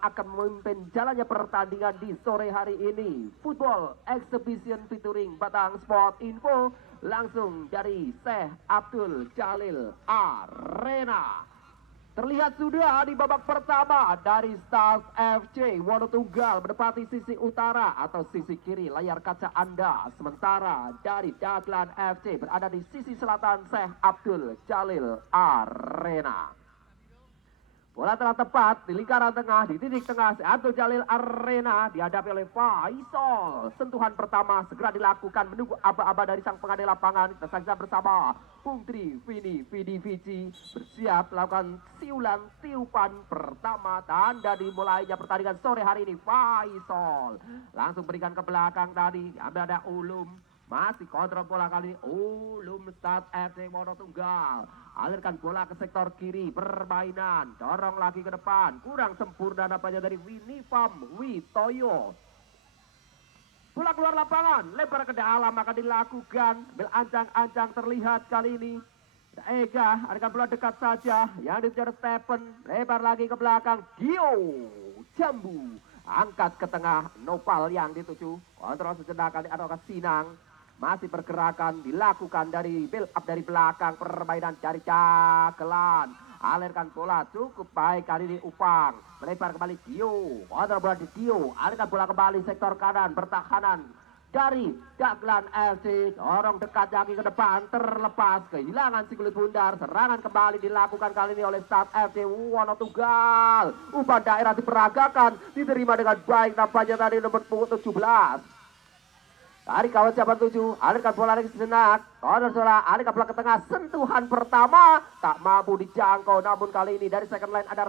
akan memimpin jalannya pertandingan di sore hari ini. Football Exhibition featuring Batang Sport Info langsung dari Syekh Abdul Jalil Arena. Terlihat sudah di babak pertama dari Stars FC Wonotunggal menempati sisi utara atau sisi kiri layar kaca Anda. Sementara dari Daglan FC berada di sisi selatan Syekh Abdul Jalil Arena. Bola telah tepat di lingkaran tengah, di titik tengah Abdul Jalil Arena dihadapi oleh Faisal. Sentuhan pertama segera dilakukan menunggu aba-aba dari sang pengadil lapangan. Kita saksikan bersama Bung Tri Vini Vidi Vici bersiap melakukan siulan tiupan pertama tanda dimulainya pertandingan sore hari ini. Faisal langsung berikan ke belakang tadi, diambil ada Ulum. Masih kontrol bola kali ini Ulum Stars FC Wonotunggal. Alirkan bola ke sektor kiri, permainan dorong lagi ke depan, kurang sempurna nampaknya dari Winifam Witoyo. Bola keluar lapangan, lebar ke dalam akan dilakukan. Bel ancang-ancang terlihat kali ini. Ega, ada bola dekat saja yang dikejar Stephen, lebar lagi ke belakang. Gio Jambu angkat ke tengah, Nopal yang dituju. Kontrol sejenak kali ada Sinang. Masih pergerakan dilakukan dari build up dari belakang, permainan dari Cakelan. Alirkan bola cukup baik kali ini Upang. Melebar kembali Dio. Kontrol bola di Dio. Alirkan bola kembali sektor kanan, pertahanan dari Daglan FC. Dorong dekat lagi ke depan, terlepas. Kehilangan si kulit bundar. Serangan kembali dilakukan kali ini oleh Stars FC Wonotunggal. Umpan daerah diperagakan, diterima dengan baik nampaknya tadi nomor punggung 17. Dari kawan siapa 7, alirkan bola lagi sejenak. Corner bola, alirkan bola ke tengah. Sentuhan pertama tak mampu dijangkau. Namun kali ini dari second line ada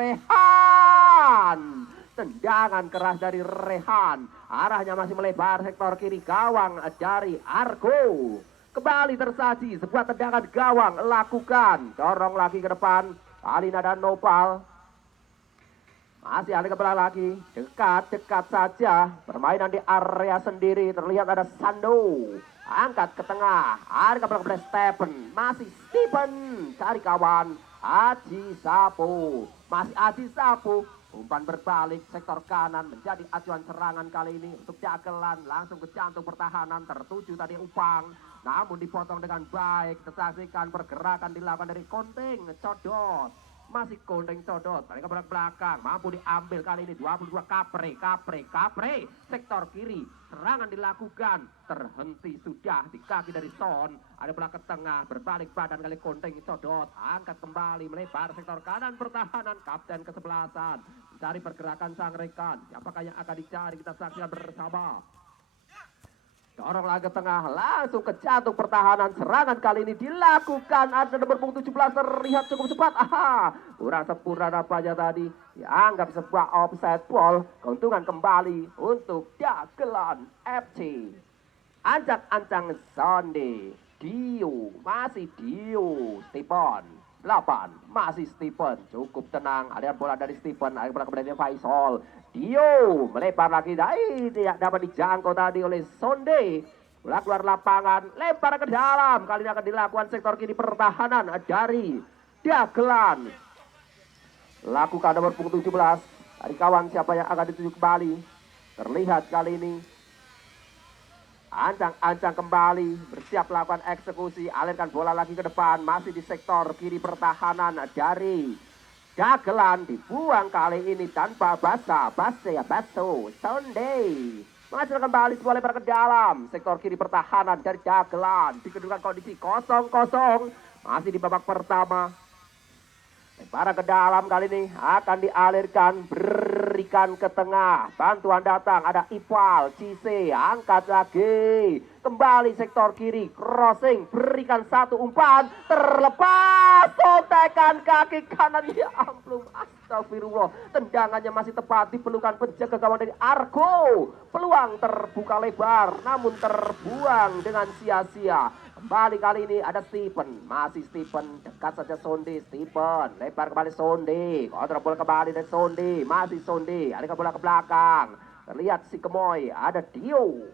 Rehan. Tendangan keras dari Rehan. Arahnya masih melebar sektor kiri gawang dari Argo. Kembali tersaji sebuah tendangan gawang lakukan. Dorong lagi ke depan. Kali ini ada Nopal. Masih ada bola lagi, dekat saja, permainan di area sendiri, terlihat ada Sando, angkat ke tengah, ada bola kepada Stephen, masih Stephen, cari kawan, Aji Sapu, masih Aji Sapu, umpan berbalik sektor kanan menjadi acuan serangan kali ini untuk Jagelan, langsung ke jantung pertahanan, tertuju tadi Upang, namun dipotong dengan baik, tersaksikan pergerakan dilakukan dari Konting, Codot. Masih Konting Codot, mereka belakang, mampu diambil kali ini 22 Kapre, sektor kiri, serangan dilakukan, terhenti sudah di kaki dari Son, ada bola ke tengah, berbalik badan kali Konting Codot, angkat kembali, melebar sektor kanan pertahanan, kapten kesebelasan, mencari pergerakan sang rekan, siapakah yang akan dicari, kita saksikan bersama. Dorong lagi ke tengah, langsung ke jantung pertahanan. Serangan kali ini dilakukan. Ada nomor punggung 17 terlihat cukup cepat. Kurang sempurna nampaknya tadi. Dianggap sebuah offside ball. Keuntungan kembali untuk Dagelan FC. Ancang-ancang Sonde. Dio, masih Dio. Stephen. 8, masih Stephen, cukup tenang, ada bola dari Stephen, ada bola kemudian Faisal, Dio, melebar lagi, tidak dapat dijangkau tadi oleh Sonde, bola keluar lapangan, lempar ke dalam, kali ini akan dilakukan sektor kiri pertahanan dari Dagelan, lakukan nomor punggung 17, dari kawan siapa yang akan dituju kembali, terlihat kali ini, ancang-ancang kembali, bersiap melakukan eksekusi, alirkan bola lagi ke depan, masih di sektor kiri pertahanan dari Dagelan, dibuang kali ini tanpa basa-basi ya baso, Sunday. Menghasilkan kembali sebuah lebar ke dalam, sektor kiri pertahanan dari Dagelan, dikedudukan kondisi 0-0, masih di babak pertama. Lebar ke dalam kali ini akan dialirkan, berikan ke tengah, bantuan datang, ada Ipal, Cise, angkat lagi, kembali sektor kiri, crossing, berikan satu umpan, terlepas, sotekan kaki kanan, ya ampun, astagfirullah, tendangannya masih tepat, dipelukan penjaga gawang dari Argo, peluang terbuka lebar, namun terbuang dengan sia-sia. Kembali kali ini ada Stephen, masih Stephen, dekat saja Sonde, Stephen, lebar kembali Sonde, kontrol bola kembali dari Sonde, masih Sonde, ada bola ke belakang, terlihat si Kemoy, ada Dio,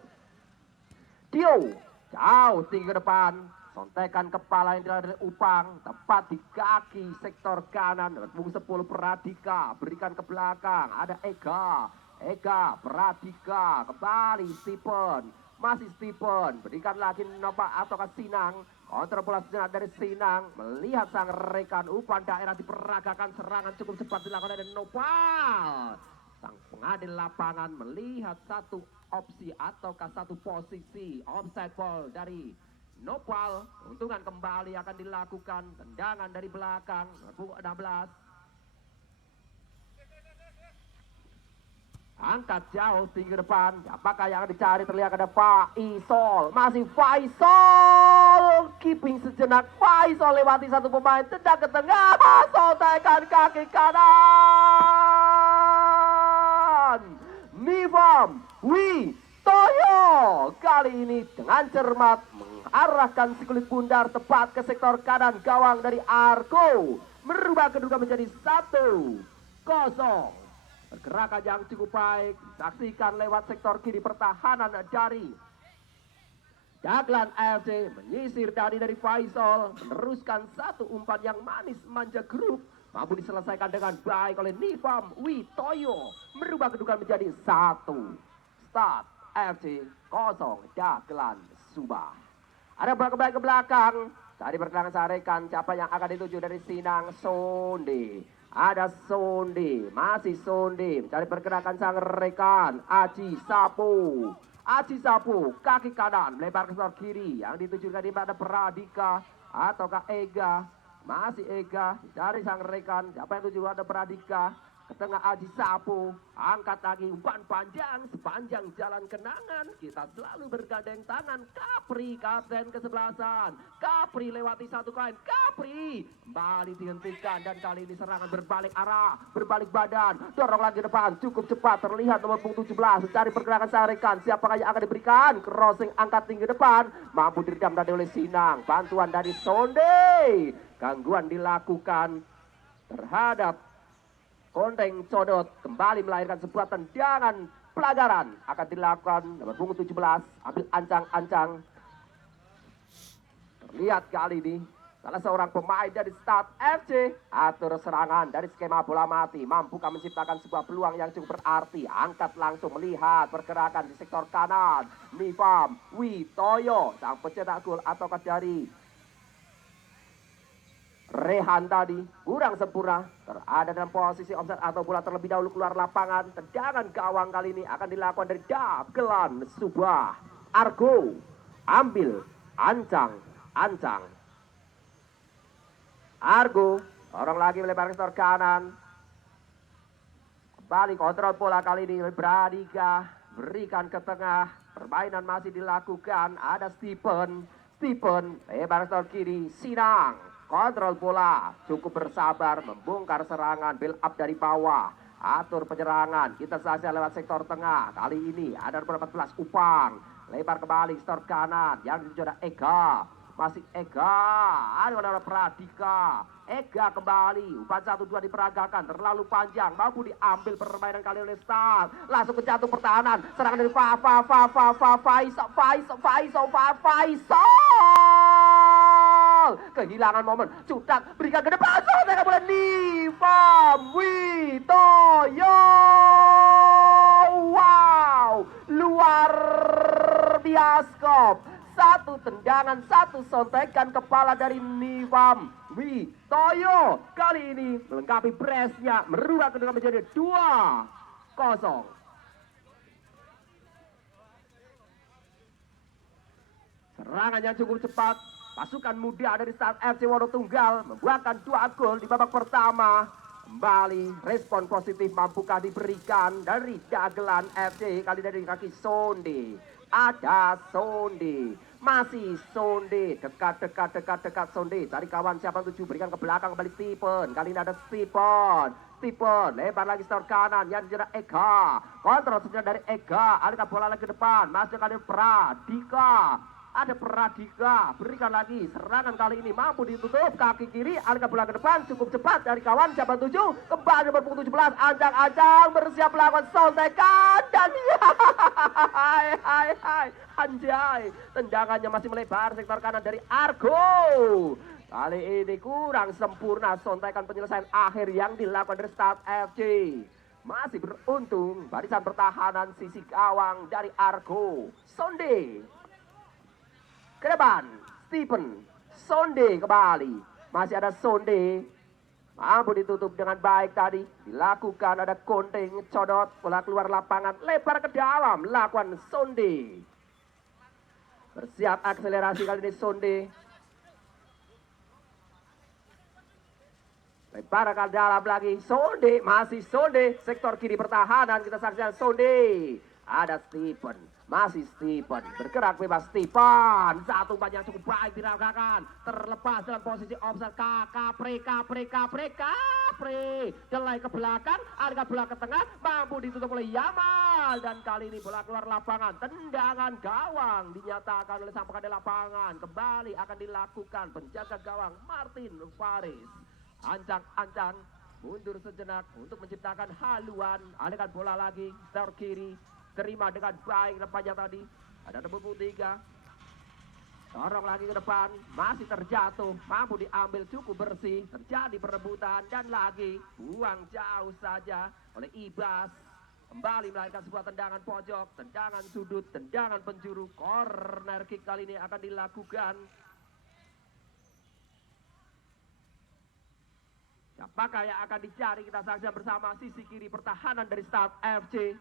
jauh tinggi ke depan, Sontekan kepala yang dilakukan dari Upang, tepat di kaki sektor kanan. Punggung 10 Pradika, berikan ke belakang. Ada Ega, Pradika, kembali Stephen. Masih Stephen, berikan lagi Nova atau ke Sinang. Kontrol bola sejenak dari Sinang. Melihat sang rekan Upang daerah diperagakan, serangan cukup cepat dilakukan oleh Nopal. Sang pengadil lapangan melihat satu opsi ataukah satu posisi offside ball dari Nopal. Untungan kembali akan dilakukan tendangan dari belakang. Punggung 16. Angkat jauh tinggi ke depan. Apakah yang akan dicari? Terlihat ada Faisal. Masih Faisal. Keeping sejenak. Faisal lewati satu pemain. Tendang ke tengah. Sontekan kaki kanan. Nivam Witoyo. Kali ini dengan cermat mengarahkan si kulit bundar tepat ke sektor kanan gawang dari Argo. Merubah kedudukan menjadi 1-0. Pergerakan yang cukup baik disaksikan lewat sektor kiri pertahanan dari Daglan FC. Menyisir dari Faisal, meneruskan satu umpan yang manis manja grup, mampu diselesaikan dengan baik oleh Nivam Witoyo. Merubah kedudukan menjadi 1. Start FC 0 Daglan Subah. Ada bola kembali ke belakang. Tadi pergerakan sarekan, siapa yang akan dituju dari Sinang? Sonde. Ada Sonde, masih Sonde, mencari pergerakan sang rekan Aji Sapu, kaki kanan melebar ke sebelah kiri, yang ditujukan di mana Pradika ataukah Ega, masih Ega, cari sang rekan, siapa yang tujuan ada Pradika, ke tengah Aji Sapu, angkat lagi umpan panjang sepanjang jalan kenangan. Kita selalu bergandeng tangan. Capri kapten kesebelasan, Capri lewati satu kain, Capri kembali dihentikan dan kali ini serangan berbalik arah, berbalik badan, dorong lagi depan, cukup cepat terlihat nomor punggung 17 cari pergerakan sarekan, siapakah yang akan diberikan? Crossing angkat tinggi depan, mampu diredam tadi oleh Sinang, bantuan dari Sonde, gangguan dilakukan terhadap Kondeng Codot, kembali melahirkan sebuah tendangan pelagaran akan dilakukan nomor punggung 17, ambil ancang-ancang. Terlihat kali ini salah seorang pemain dari Start FC atur serangan dari skema bola mati, mampukah menciptakan sebuah peluang yang cukup berarti. Angkat langsung melihat pergerakan di sektor kanan, Nivam Witoyo, sang pencetak gol ataukah dari Rehan tadi kurang sempurna, terada dalam posisi offside atau bola terlebih dahulu keluar lapangan. Tendangan gawang kali ini akan dilakukan dari Daglan Subah. Argo ambil ancang-ancang. Argo orang lagi melebar ke sektor kanan. Kembali kontrol bola kali ini Pradika, berikan ke tengah. Permainan masih dilakukan. Ada Stephen lebar ke sektor kiri. Sinang kontrol bola, cukup bersabar, membongkar serangan, build up dari bawah, atur penyerangan, kita saja lewat sektor tengah. Kali ini ada nomor 14 Upang, lebar kembali sektor kanan, yang dituju ada Ega, masih Ega, ada Pradika, Ega kembali, umpan 1-2 diperagakan, terlalu panjang, mampu diambil permainan kali oleh Star, langsung ke jatuh pertahanan, serangan dari Faisal. Kehilangan momen, Cutak berikan ke depan, mereka boleh Nivam Witoyo. Wow, luar biasa. Satu tendangan, satu sontekan kepala dari Nivam Witoyo. Kali ini melengkapi presnya, merubah kedudukan menjadi 2-0. Serangan yang cukup cepat. Pasukan muda dari Start FC Wonotunggal membuahkan 2 gol di babak pertama. Kembali respon positif mampukah diberikan dari Daglan FC, kali dari kaki Sonde. Ada Sonde, masih Sonde, dekat Sonde. Cari kawan siapa tuju, berikan ke belakang kembali Stephen. Kali ini ada Stephen, lebar lagi sektor kanan, yang dijerat Ega. Kontrol sejenak dari Ega, alihkan bola lagi ke depan, masuk kali Pradika. Ada Pradika, berikan lagi. Serangan kali ini mampu ditutup. Kaki kiri, angkat bola ke depan. Cukup cepat dari kawan. Cabang 7. Kembali nomor punggung 17. Ancang-ancang bersiap melakukan sontekan. Dan hai. Anjay. Tendangannya masih melebar sektor kanan dari Argo. Kali ini kurang sempurna sontekan penyelesaian akhir yang dilakukan dari Start FC. Masih beruntung barisan pertahanan sisi gawang dari Argo. Sonde ke depan, Stephen. Sonde kembali. Masih ada Sonde. Mampu ditutup dengan baik tadi. Dilakukan ada Konting, codot, bola keluar lapangan, lebar ke dalam. Lakukan Sonde. Bersiap akselerasi kali ini Sonde. Lebar ke dalam lagi. Sonde, masih Sonde. Sektor kiri pertahanan kita saksikan Sonde. Ada Stephen. Masih Stephen. Bergerak bebas Stephen. Satu umpan yang cukup baik dirasakan. Terlepas dalam posisi offside. Kapre. Delay ke belakang. Angkat bola ke tengah. Mampu ditutup oleh Yamal. Dan kali ini bola keluar lapangan. Tendangan gawang dinyatakan oleh sang pengadil lapangan. Kembali akan dilakukan penjaga gawang Martin Faris. Ancang-ancang mundur sejenak untuk menciptakan haluan. Alihkan bola lagi sektor kiri, terima dengan baik rempahnya tadi. Ada nomor 3. Dorong lagi ke depan, masih terjatuh, mampu diambil cukup bersih. Terjadi perebutan dan lagi buang jauh saja oleh Ibas. Kembali melahirkan sebuah tendangan pojok, tendangan sudut, tendangan penjuru. Corner kick kali ini akan dilakukan. Apakah yang akan dicari kita saksikan bersama sisi kiri pertahanan dari Start FC.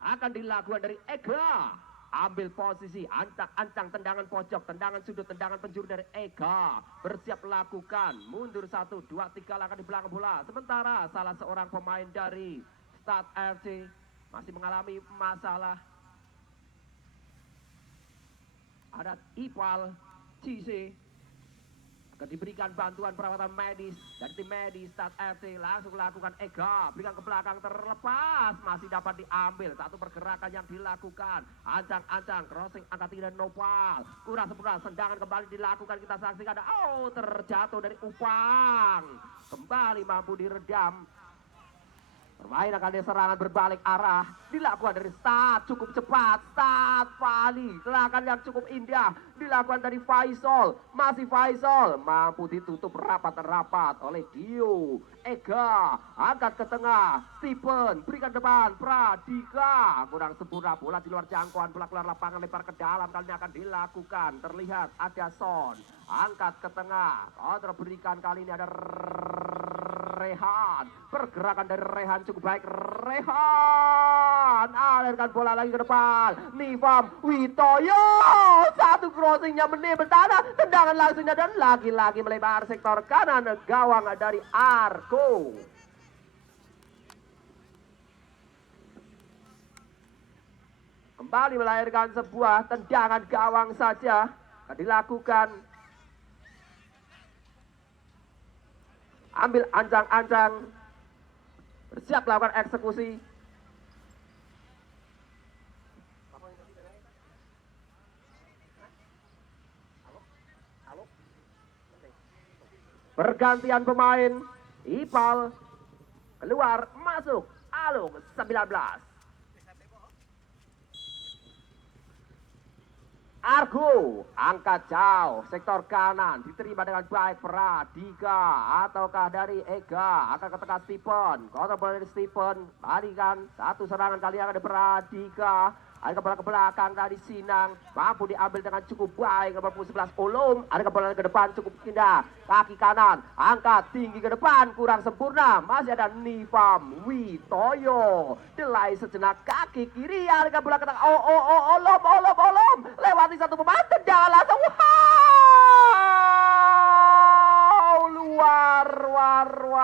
Akan dilakukan dari Ega. Ambil posisi, ancang-ancang tendangan pojok, tendangan sudut, tendangan penjuru dari Ega. Bersiap lakukan, mundur 1, 2, 3 langkah di belakang bola. Sementara salah seorang pemain dari Start FC masih mengalami masalah. Ada Ipal, Cise. Diberikan bantuan perawatan medis dari tim medis Start FC. Langsung lakukan Ega, berikan ke belakang, terlepas, masih dapat diambil. Satu pergerakan yang dilakukan, ancang-ancang crossing angkat tinggi dan Nopal, kurang sempurna. Tendangan kembali dilakukan, kita saksikan. Terjatuh dari Upang, kembali mampu diredam. Permainan kali serangan berbalik arah dilakukan dari Start, cukup cepat. Start Fali, serangan yang cukup indah dilakukan dari Faisal. Masih Faisal, mampu ditutup rapat-rapat oleh Dio. Ega angkat ke tengah, Stephen berikan depan, Pradika kurang sempurna, bola di luar jangkauan, bola keluar lapangan, lebar ke dalam. Kali ini akan dilakukan. Terlihat ada Son, angkat ke tengah, berikan kali ini ada Rehan. Pergerakan dari Rehan cukup baik. Rehan alirkan bola lagi ke depan. Nifam Witoyo, satu crossingnya menembus tanah, tendangan langsungnya dan lagi-lagi melebar sektor kanan gawang dari Argo. Kembali melahirkan sebuah tendangan gawang saja akan dilakukan. Ambil ancang-ancang, bersiap melakukan eksekusi. Pergantian pemain, Ipal keluar masuk, Alung 19. Argo angkat jauh sektor kanan, diterima dengan baik Pradika ataukah dari Ega, akan ke tengah Stephen, kontrol bola dari Stephen, balikan satu serangan kali akan dari Pradika. Ada bola ke belakang dari Sinang, mampu diambil dengan cukup baik nomor 11 Olom. Ada bola ke depan cukup indah, kaki kanan angkat tinggi ke depan, kurang sempurna. Masih ada Nifam Witoyo, delay sejenak, kaki kiri, ada bola ke tengah. Olom lewati satu pemain, tendangan langsung. Wow,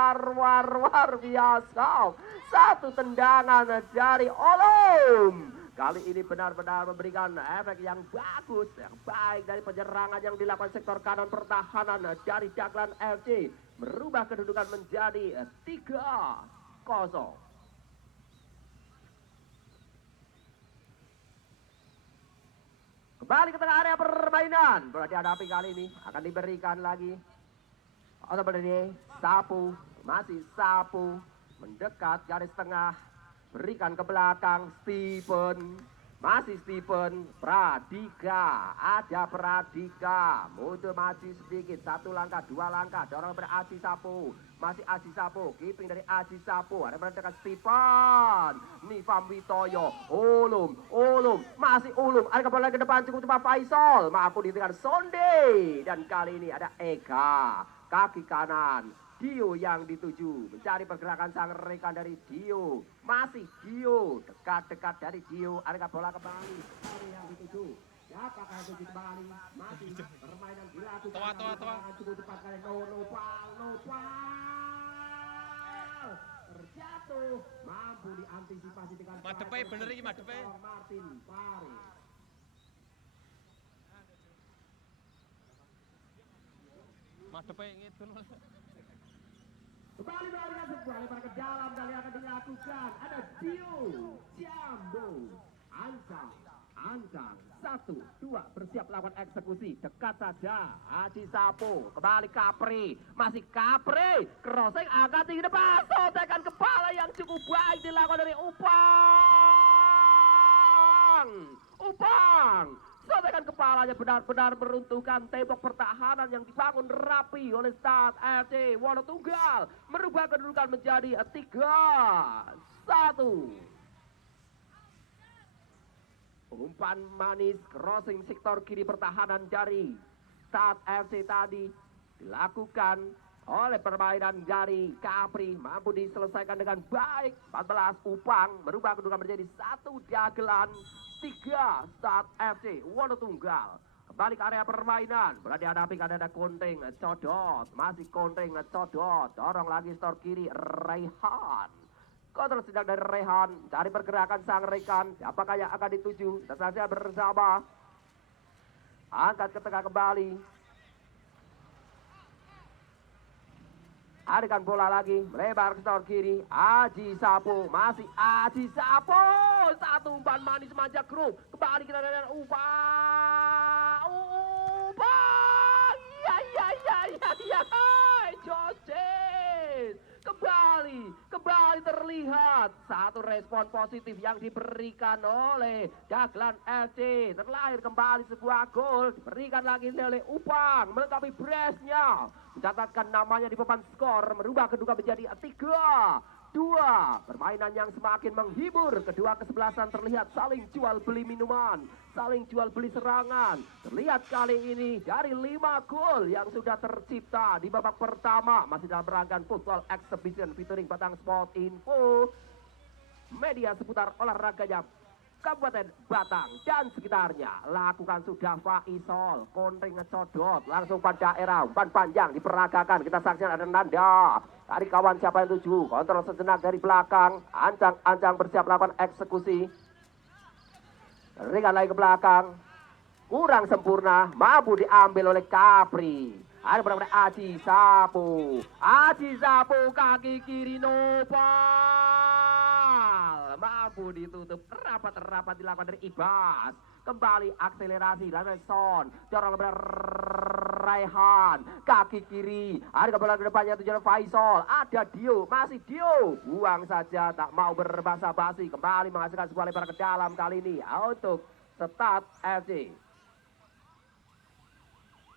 luar biasa. Satu tendangan dari Olom. Kali ini benar-benar memberikan efek yang bagus, yang baik dari penyerangan yang dilakukan sektor kanan pertahanan dari Daglan FC. Merubah kedudukan menjadi 3-0. Kembali ke tengah area permainan. Bola dihadapi kali ini akan diberikan lagi. Atau berdiri sapu, masih sapu mendekat garis tengah, berikan ke belakang Stephen. Masih Stephen, Pradika, ada Pradika, mundur maju sedikit, 1 langkah, 2 langkah, dorong pada Aji Sapu, masih Aji Sapu, keeping dari Aji Sapu, ada mendekat Stephen, Nifam Witoyo, Ulum, masih Ulum, ada kembali ke depan cukup cepat Faisal, mampu dihentikan Sonde, dan kali ini ada Eka, kaki kanan, Dio yang dituju, mencari pergerakan sang rekan dari Dio, masih Dio, dekat-dekat dari Dio, ada bola kembali, yang dituju, apakah yang dituju kembali, masih permainan dilakukan, cukup cepat kali, Nopal, terjatuh, mampu diantisipasi dengan Madepai bener iki Madepai. Martin Paris. Madepai ngidul. Kembali melakukan sebuah lebar ke dalam kali akan dilakukan. Ada Dio, Jambo, Ancang, 1, 2, bersiap lakukan eksekusi. Dekat saja, Haji Sapu, kembali Capri, masih Capri, crossing agak tinggi depan, sotekan kepala yang cukup baik dilakukan dari Upang, sotekan kepalanya benar-benar meruntuhkan tembok pertahanan yang dibangun rapi oleh Start FC Wonotunggal, merubah kedudukan menjadi 3-1. Umpan manis crossing sektor kiri pertahanan dari Start FC tadi dilakukan oleh permainan dari Capri, mampu diselesaikan dengan baik. 14 Upang merubah kedudukan menjadi 1 dagelan, 3 Start FC Wonotunggal. Kembali ke area permainan, bola dihadapi ada Konting Codot, masih Konting Codot, dorong lagi sektor kiri Raihan. Kontrol sedang dari Rehan, cari pergerakan sang rekan, apakah yang akan dituju, kita saja bersama. Angkat ke tengah kembali. Adikan bola lagi, melebar ke sektor kiri, Aji Sapu, masih Aji Sapu, 1 umpan manis manja grup, kembali kita dengan Upang, ya, Joces. Kembali terlihat satu respon positif yang diberikan oleh Daglan FC. Terlahir kembali sebuah gol, diberikan lagi oleh Upang, melengkapi brace-nya, mencatatkan namanya di papan skor, merubah kedudukan menjadi 3-2. Permainan yang semakin menghibur, kedua kesebelasan terlihat saling jual beli minuman, saling jual beli serangan. Terlihat kali ini dari 5 gol yang sudah tercipta di babak pertama, masih dalam rangkaian Football Exhibition featuring Batang Sport Info, media seputar olahraganya Kabupaten Batang dan sekitarnya. Lakukan sudah Faisal, Konting ngecodot, langsung pada daerah, umpan panjang diperagakan. Kita saksikan ada Nanda, dari kawan siapa yang tuju, kontrol sejenak dari belakang, Ancang bersiap lakukan eksekusi. Ringan lagi ke belakang, kurang sempurna, mampu diambil oleh Capri. Ada benar-benar Aji Sapu, kaki kiri Nopal, mampu ditutup rapat dilakukan dari Ibas. Kembali akselerasi, lakukan Son, dorong ke Raihan, kaki kiri, ada kembali ke depannya tujuan Faisal, ada Dio, masih Dio, buang saja, tak mau berbasa-basi, kembali menghasilkan sebuah lebar ke dalam kali ini untuk Start FC.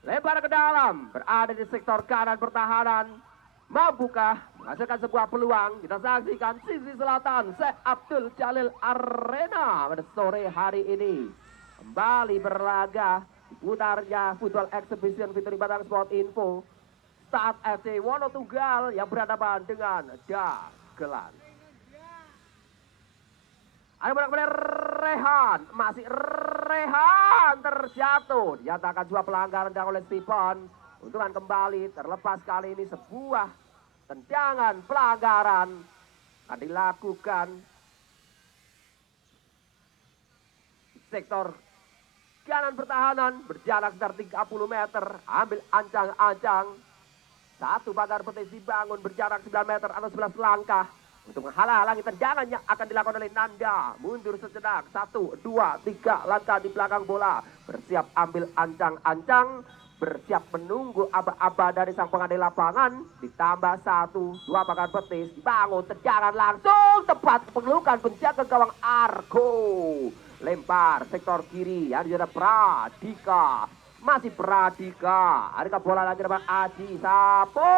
Lebar ke dalam, berada di sektor kanan pertahanan, mampukah menghasilkan sebuah peluang? Kita saksikan sisi selatan, Syekh Abdul Jalil Arena pada sore hari ini. Kembali berlaga, putarnya Football Exhibition featuring Batang Sport Info, Start FC Wonotunggal yang berhadapan dengan Dagelan. Ada benar-benar Rehan, masih Rehan terjatuh, dinyatakan sebuah pelanggaran oleh Stephen. Untungan kembali, terlepas kali ini sebuah tendangan pelanggaran akan dilakukan sektor kanan pertahanan, berjarak sekitar 30 meter, ambil Ancang, satu pagar potensi bangun berjarak 9 meter atau 11 langkah. untuk menghalang-halangi tendangan yang akan dilakukan oleh Nanda. Mundur sejenak, 1, 2, 3 langkah di belakang bola. Bersiap ambil ancang-ancang, bersiap menunggu aba-aba dari sang pengadil lapangan. Ditambah 1, 2 pakan betis, dibangun tendangan langsung tepat pengelukan penjaga gawang Argo. Lempar sektor kiri, yang ada Pradika. Masih Pradika, ada bola lagi depan Aji Sapu.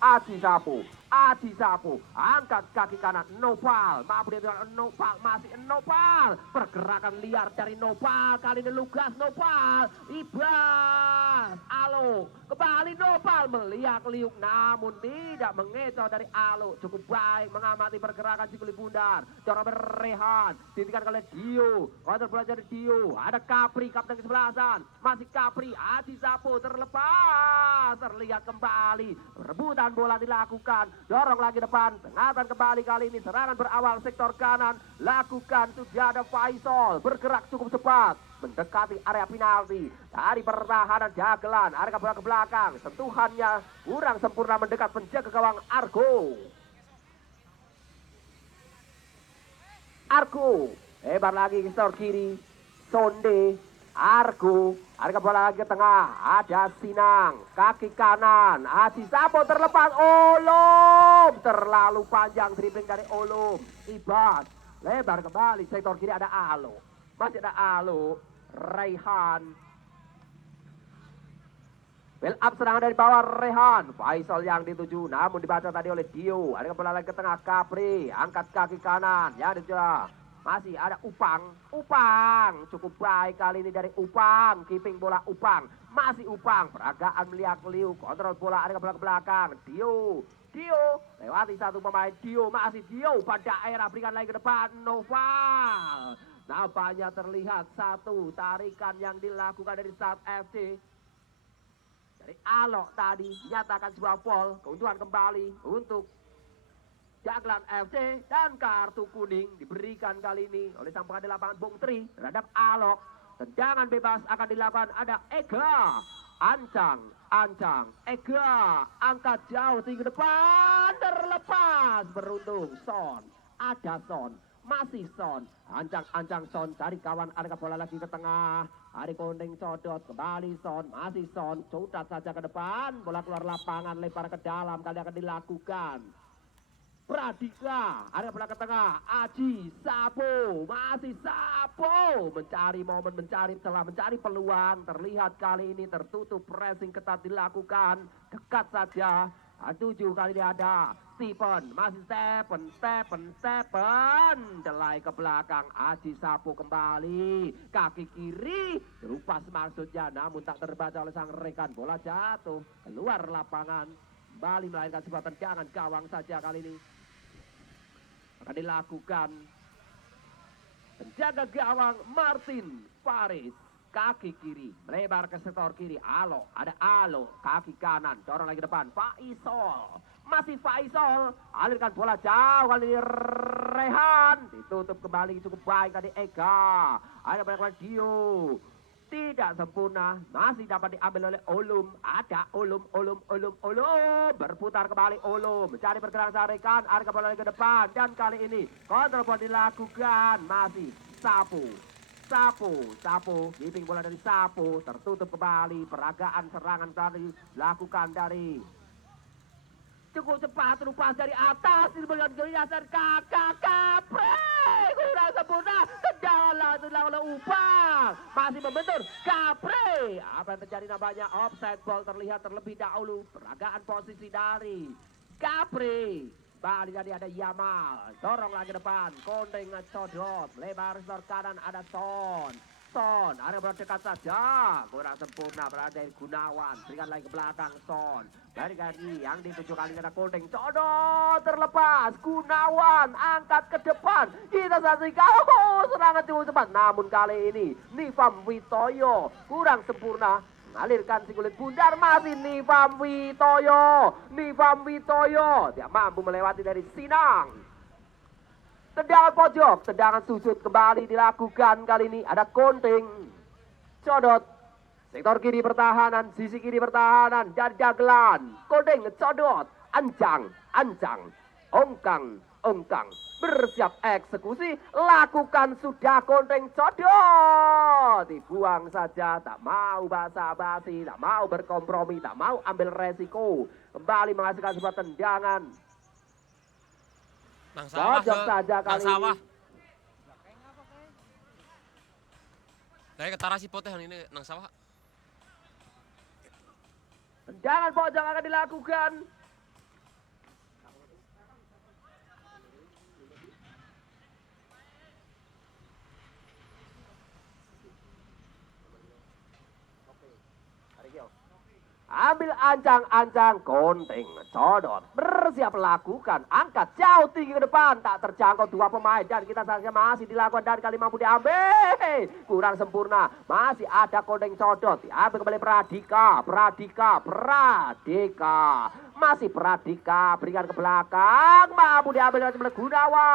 Aji Sapu, Aji Sapu, angkat kaki kanan, Nopal, mampu dia dengan Nopal, masih Nopal, pergerakan liar dari Nopal, kali ini Lukas Nopal, Ibas, Alo, kembali Nopal, meliak-liuk, namun tidak mengecoh dari Alo, cukup baik mengamati pergerakan si kulit bundar, cara berrehan, dihentikan oleh Dio, kontrol bola dari Dio, ada Capri, kapten kesebelasan, masih Capri, Aji Sapu terlepas, terlihat kembali, rebutan bola dilakukan, dorong lagi depan, tengahkan kembali kali ini, serangan berawal sektor kanan, lakukan, sudah ada Faisal, bergerak cukup cepat, mendekati area penalti, dari pertahanan Jagelan, arah bola ke belakang, sentuhannya kurang sempurna mendekat penjaga gawang Argo. Argo, lebar lagi ke sektor kiri, Sonde, Argo, harga bola lagi ke tengah, ada Sinang, kaki kanan, Aji Sapo terlepas, Olom, terlalu panjang dribbling dari Olom, Ibas, lebar kembali, sektor kiri ada Alo, masih ada Alo, Raihan, build up serangan dari bawah Rehan, Faisal yang dituju, namun dibaca tadi oleh Dio, harga bola lagi ke tengah, Capri, angkat kaki kanan, ya dituju. Masih ada Upang, Upang, cukup baik kali ini dari Upang, keeping bola Upang, masih Upang, peragaan meliak-liuk, kontrol bola, ada bola ke belakang, Dio, lewati satu pemain, Dio, masih Dio, pada daerah, berikan lagi ke depan, Noval, nampaknya terlihat satu tarikan yang dilakukan dari Start FC, dari Alok tadi, dinyatakan sebuah foul, keuntungan kembali untuk Jagelan FC, dan kartu kuning diberikan kali ini oleh sang pengadil lapangan Bung Tri terhadap Alok. Tendangan bebas akan dilakukan, ada Ega, Ancang, Ega, angkat jauh tinggi depan, terlepas, beruntung Son, ada Son, masih Son, Ancang Son, cari kawan, ada bola lagi ke tengah, Ari Kondeng codot, kembali Son, masih Son, cutat saja ke depan, bola keluar lapangan, lempar ke dalam, kali akan dilakukan. Pradika, ada bola ke tengah, Aji Sapo, masih Sapo, mencari momen, mencari celah, mencari peluang, terlihat kali ini tertutup, pressing ketat dilakukan, dekat saja, 7 kali dia ada, Stephen, masih Stephen, delay ke belakang, Aji Sapo kembali, kaki kiri, lupa maksudnya, namun tak terbaca oleh sang rekan, bola jatuh, keluar lapangan, kembali melahirkan sebuah tendangan gawang saja kali ini. Akan dilakukan penjaga gawang Martin Faris, kaki kiri melebar ke sektor kiri, Alo, ada Alo, kaki kanan dorong lagi depan, Faisal, masih Faisal, alirkan bola jauh kali ini, Rehan ditutup kembali cukup baik tadi, Ega, ada banyak Dio, tidak sempurna, masih dapat diambil oleh Olum, ada Olum, berputar kembali Olum, mencari pergerakan sarekan, harga bola ke depan, dan kali ini kontrol bola dilakukan, masih Sapu, giving bola dari Sapu, tertutup kembali, peragaan serangan tadi dilakukan dari cukup cepat, lepas dari atas, diberikan kelihatan kakak Capre, kurang sempurna, tendangan oleh Upang, masih membentur Capre, apa yang terjadi namanya offside ball terlihat terlebih dahulu, peragaan posisi dari Capre, balik tadi ada Yamal, dorong lagi depan, Kondeng codot, lebar sektor kanan ada Son, ada bola dekat saja, kurang sempurna berada dari Gunawan, berikan lagi ke belakang Son, dari kali yang dituju kali ada Kondeng, codot, terlepas, Gunawan, angkat ke depan, kita saksikan, serangan cukup cepat, namun kali ini, Nivam Witoyo, kurang sempurna, mengalirkan si kulit bundar, masih Nivam Witoyo, dia mampu melewati dari Sinang, tendangan pojok, tendangan sudut kembali dilakukan kali ini, ada Kondeng, codot, sektor kiri pertahanan, sisi kiri pertahanan, dan Jagelan, Kondeng codot, Ancang, Ongkang, Ongkang bersiap eksekusi, lakukan sudah konteng codot, dibuang saja, tak mau basa-basi, tak mau berkompromi, tak mau ambil resiko, kembali menghasilkan sebuah tendangan. Nang sawah Pojok saja kali ini. Dari ketara si poteh ini nang sawah. Tendangan pojok akan dilakukan. Ambil ancang-ancang konteng codot, bersiap lakukan, angkat jauh tinggi ke depan, tak terjangkau dua pemain dan kita saja masih dilakukan dan kali mampu diambil, kurang sempurna, masih ada konteng codot, diambil kembali Pradika, masih Pradika, berikan ke belakang, mampu diambil oleh Gunawan.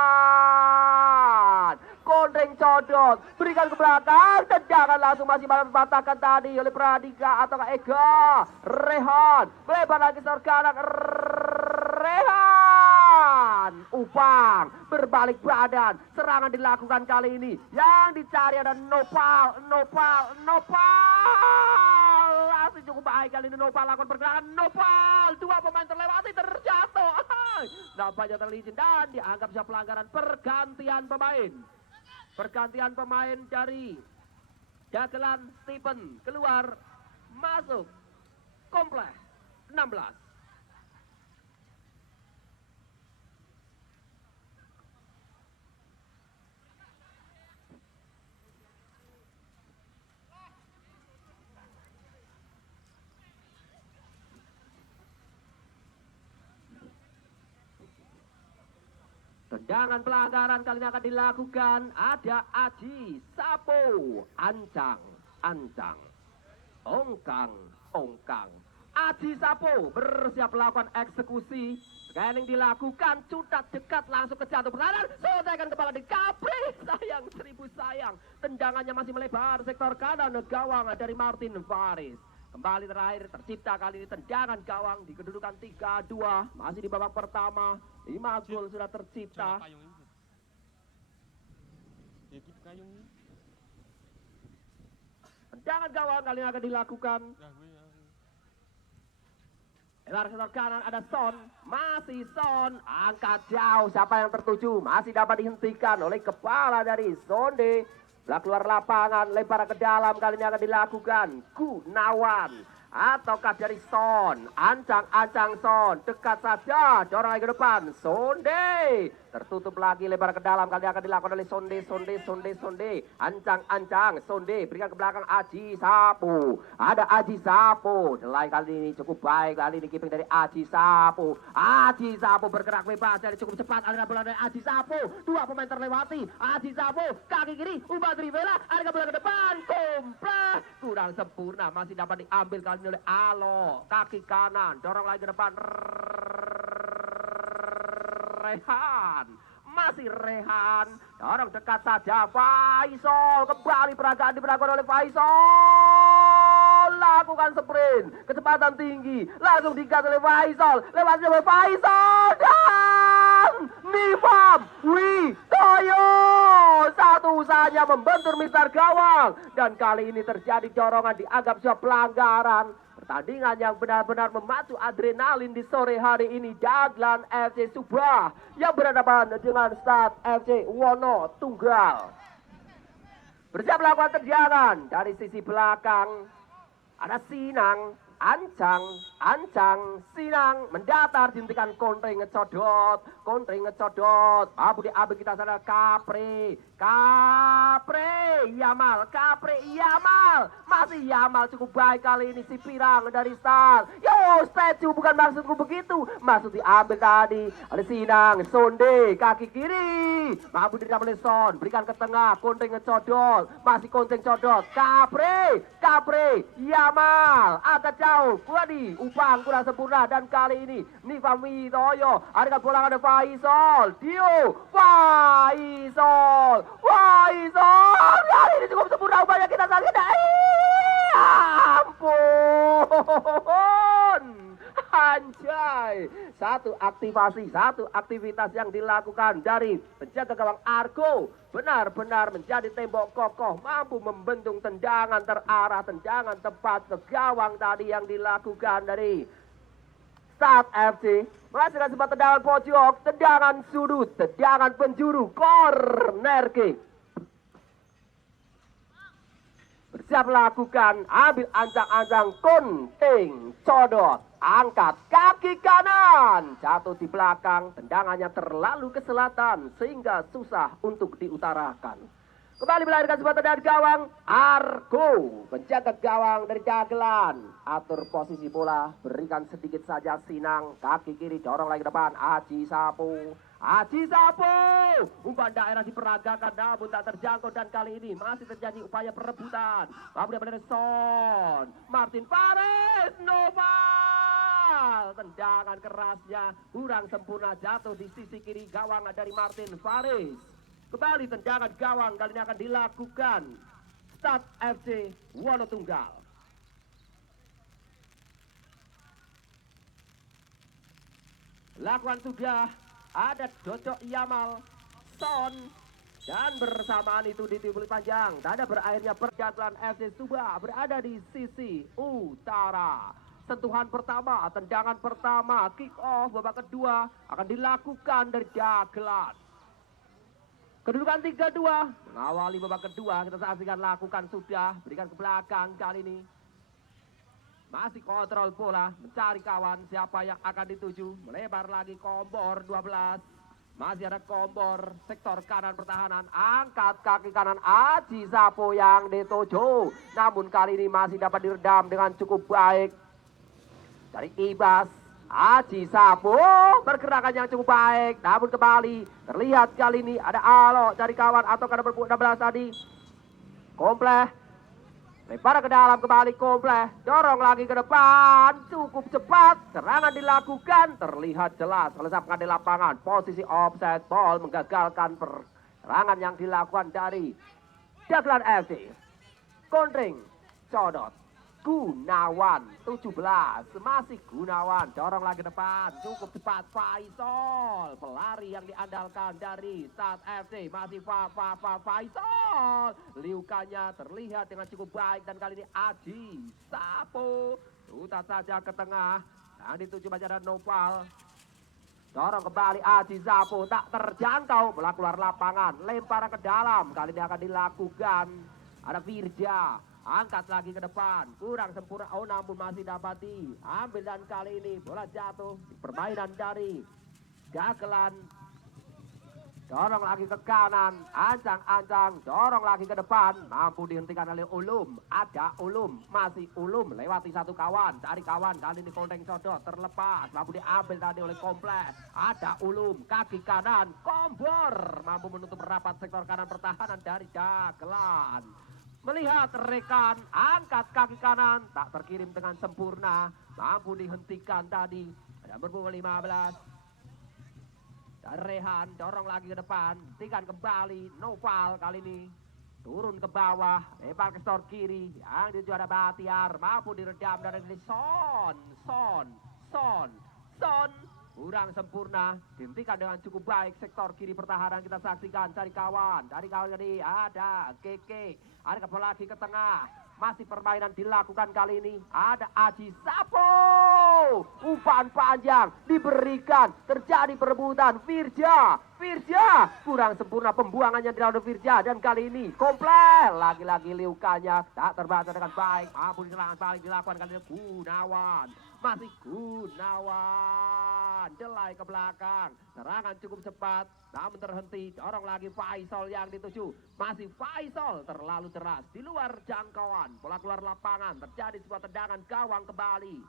Konteng codot, berikan ke belakang, tendangan langsung masih patahkan tadi oleh Pradika atau Ega. Rehan, lebar lagi kanan, Rehan. Upang, berbalik badan, serangan dilakukan kali ini. Yang dicari ada Nopal. Langsung cukup baik kali ini Nopal lakukan pergerakan. Nopal, dua pemain terlewati, terjatuh. Nampaknya terlicin dan dianggap siap pelanggaran pergantian pemain. Pergantian pemain dari Dagelan Stephen keluar, masuk komplek 16. Tendangan pelanggaran kali ini akan dilakukan. Ada Aji Sapo, Ancang, Ongkang. Aji Sapo bersiap melakukan eksekusi. Scanning dilakukan, cutat dekat langsung ke jatuh penganan. Sodekan kepala di Capri. Sayang, 1000 sayang. Tendangannya masih melebar sektor kanan gawang dari Martin Faris. Kembali terakhir tercipta kali ini tendangan gawang di kedudukan 3-2. Masih di babak pertama. 5 gol sudah tercipta. Tendangan gawang kali ini akan dilakukan. Lebar sektor kanan ada Son. Masih Son. Angkat jauh. Siapa yang tertuju? Masih dapat dihentikan oleh kepala dari Sonde. Bola keluar lapangan, lebar ke dalam, kali ini akan dilakukan Gunawan ataukah dari Son, ancang Son, dekat saja, dorong lagi ke depan, Sonde, tertutup lagi, lebar ke dalam, kali ini akan dilakukan oleh Sonde, ancang, Sonde, berikan ke belakang Aji Sapo, ada Aji Sapo, selain kali ini cukup baik, kali ini keeping dari Aji Sapo bergerak bebas, dari cukup cepat, aliran bola dari Aji Sapo, dua pemain terlewati, Aji Sapo, kaki kiri, ubah Trivela, ada bola ke depan, komplek, kurang sempurna, masih dapat diambil kali ini oleh Alo, kaki kanan, dorong lagi ke depan, Rehan, masih Rehan, dorong dekat saja, Faisal, kembali peragaan diperagakan oleh Faisal, lakukan sprint, kecepatan tinggi, langsung digas oleh Faisal, lewat oleh Faisal, dan Nifam Witoyo, satu usahanya membentur mistar gawang, dan kali ini terjadi dorongan dianggap sebuah pelanggaran. Pertandingan yang benar-benar memacu adrenalin di sore hari ini. Dagelan FC Subah yang berhadapan dengan Start FC Wono Tunggal. Bersiap melakukan tendangan dari sisi belakang. Ada Sinang, Ancang, Sinang mendatar, dihentikan kontring ngecodot, mampu diambil kita sana Capri, Yamal, masih Yamal cukup baik kali ini si Pirang dari Stan. Yo, statue bukan maksudku begitu, maksud diambil tadi, ada Sinang, Sonde, kaki kiri, mampu dirikan oleh Son, berikan ke tengah, kontring ngecodot, masih kontring codot, Capri, Yamal, agak jauh, Kuadi, Upang kurang sempurna, dan kali ini Nifam Witoyo, ada bola ada Faisal, Dio, Faisal, kali ini cukup sempurna upaya kita saja, ampun, Anjay, satu aktivitas yang dilakukan dari penjaga gawang Argo benar-benar menjadi tembok kokoh, mampu membendung tendangan terarah, tendangan tepat ke gawang tadi yang dilakukan dari Start FC. Menghasilkan sebuah tendangan pojok, tendangan sudut, tendangan penjuru, corner kick. Bersiap lakukan, ambil ancang-ancang, kunting, codot, angkat kaki kanan, jatuh di belakang, tendangannya terlalu ke selatan sehingga susah untuk diutarakan. Kembali melahirkan sebuah tendangan gawang, Argo, penjaga gawang dari Dagelan, atur posisi bola, berikan sedikit saja sinang, kaki kiri dorong lagi ke depan, Aji Sapu, umpan daerah diperagakan namun tak terjangkau dan kali ini masih terjadi upaya perebutan. Kemudian dari Son, Martin Fares, Noval, tendangan kerasnya kurang sempurna, jatuh di sisi kiri gawang dari Martin Fares. Kembali tendangan gawang kali ini akan dilakukan Start FC Wonotunggal. Lakukan sudah, ada Dodok Yamal, Son, dan bersamaan itu di titik panjang. Tanda berakhirnya perjalanan FC Subah berada di sisi utara. Sentuhan pertama, tendangan pertama, kick off babak kedua akan dilakukan dari Dagelan. Kedudukan 3-2, mengawali babak kedua, kita saksikan lakukan sudah, berikan ke belakang kali ini. Masih kontrol bola, mencari kawan, siapa yang akan dituju, melebar lagi Kombor 12. Masih ada Kombor, sektor kanan pertahanan, angkat kaki kanan Aji Sapo yang dituju. Namun kali ini masih dapat diredam dengan cukup baik. Dari Ibas, Aji Sapo, pergerakan yang cukup baik, namun kembali terlihat kali ini ada Alo dari kawan atau karena berbuat 16 tadi. Kompleh, lempar ke dalam kembali Kompleh, dorong lagi ke depan, cukup cepat, serangan dilakukan, terlihat jelas melesapkan di lapangan, posisi offside ball menggagalkan serangan yang dilakukan dari Dagelan FC. Kontring, codot. Gunawan 17, masih Gunawan, dorong lagi depan, cukup cepat Faisal, pelari yang diandalkan dari Start FC, masih Faisal, liukannya terlihat dengan cukup baik dan kali ini Aji Sapo, tuntas saja ke tengah, yang dituju pada Noval, dorong kembali Aji Sapo, tak terjangkau, bola keluar lapangan, lempar ke dalam, kali ini akan dilakukan, ada Firja. Angkat lagi ke depan, kurang sempurna, oh namun masih dapat diambil dan kali ini bola jatuh di permainan dari Dagelan. Dorong lagi ke kanan, ancang-ancang, dorong lagi ke depan, mampu dihentikan oleh Ulum, ada Ulum, masih Ulum, lewati satu kawan, cari kawan, kali ini Konteng Codot, terlepas, mampu diambil tadi oleh Komplek, ada Ulum, kaki kanan, Kombor, mampu menutup rapat sektor kanan pertahanan dari Dagelan. Melihat rekan, angkat kaki kanan, tak terkirim dengan sempurna, mampu dihentikan tadi, ada berpukul 15. Dan Rehan, dorong lagi ke depan, hentikan kembali, Noval kali ini, turun ke bawah, lebar ke sektor kiri, yang dituju ada Batiar, mampu diredam dari Son, kurang sempurna, dihentikan dengan cukup baik sektor kiri pertahanan, kita saksikan dari kawan tadi ada Keke, ada kepala lagi ke tengah, masih permainan dilakukan kali ini, ada Aji Sapo, umpan panjang diberikan, terjadi perebutan, Firja, kurang sempurna pembuangannya dilakukan Firja, dan kali ini komplek, lagi-lagi liukannya tak terbaca dengan baik, mampu diserangan balik dilakukan kali ini Gunawan, masih Gunawan, delay ke belakang, serangan cukup cepat, namun terhenti, dorong lagi Faisal yang dituju, masih Faisal, terlalu deras, di luar jangkauan, bola keluar lapangan, terjadi sebuah tendangan gawang kembali.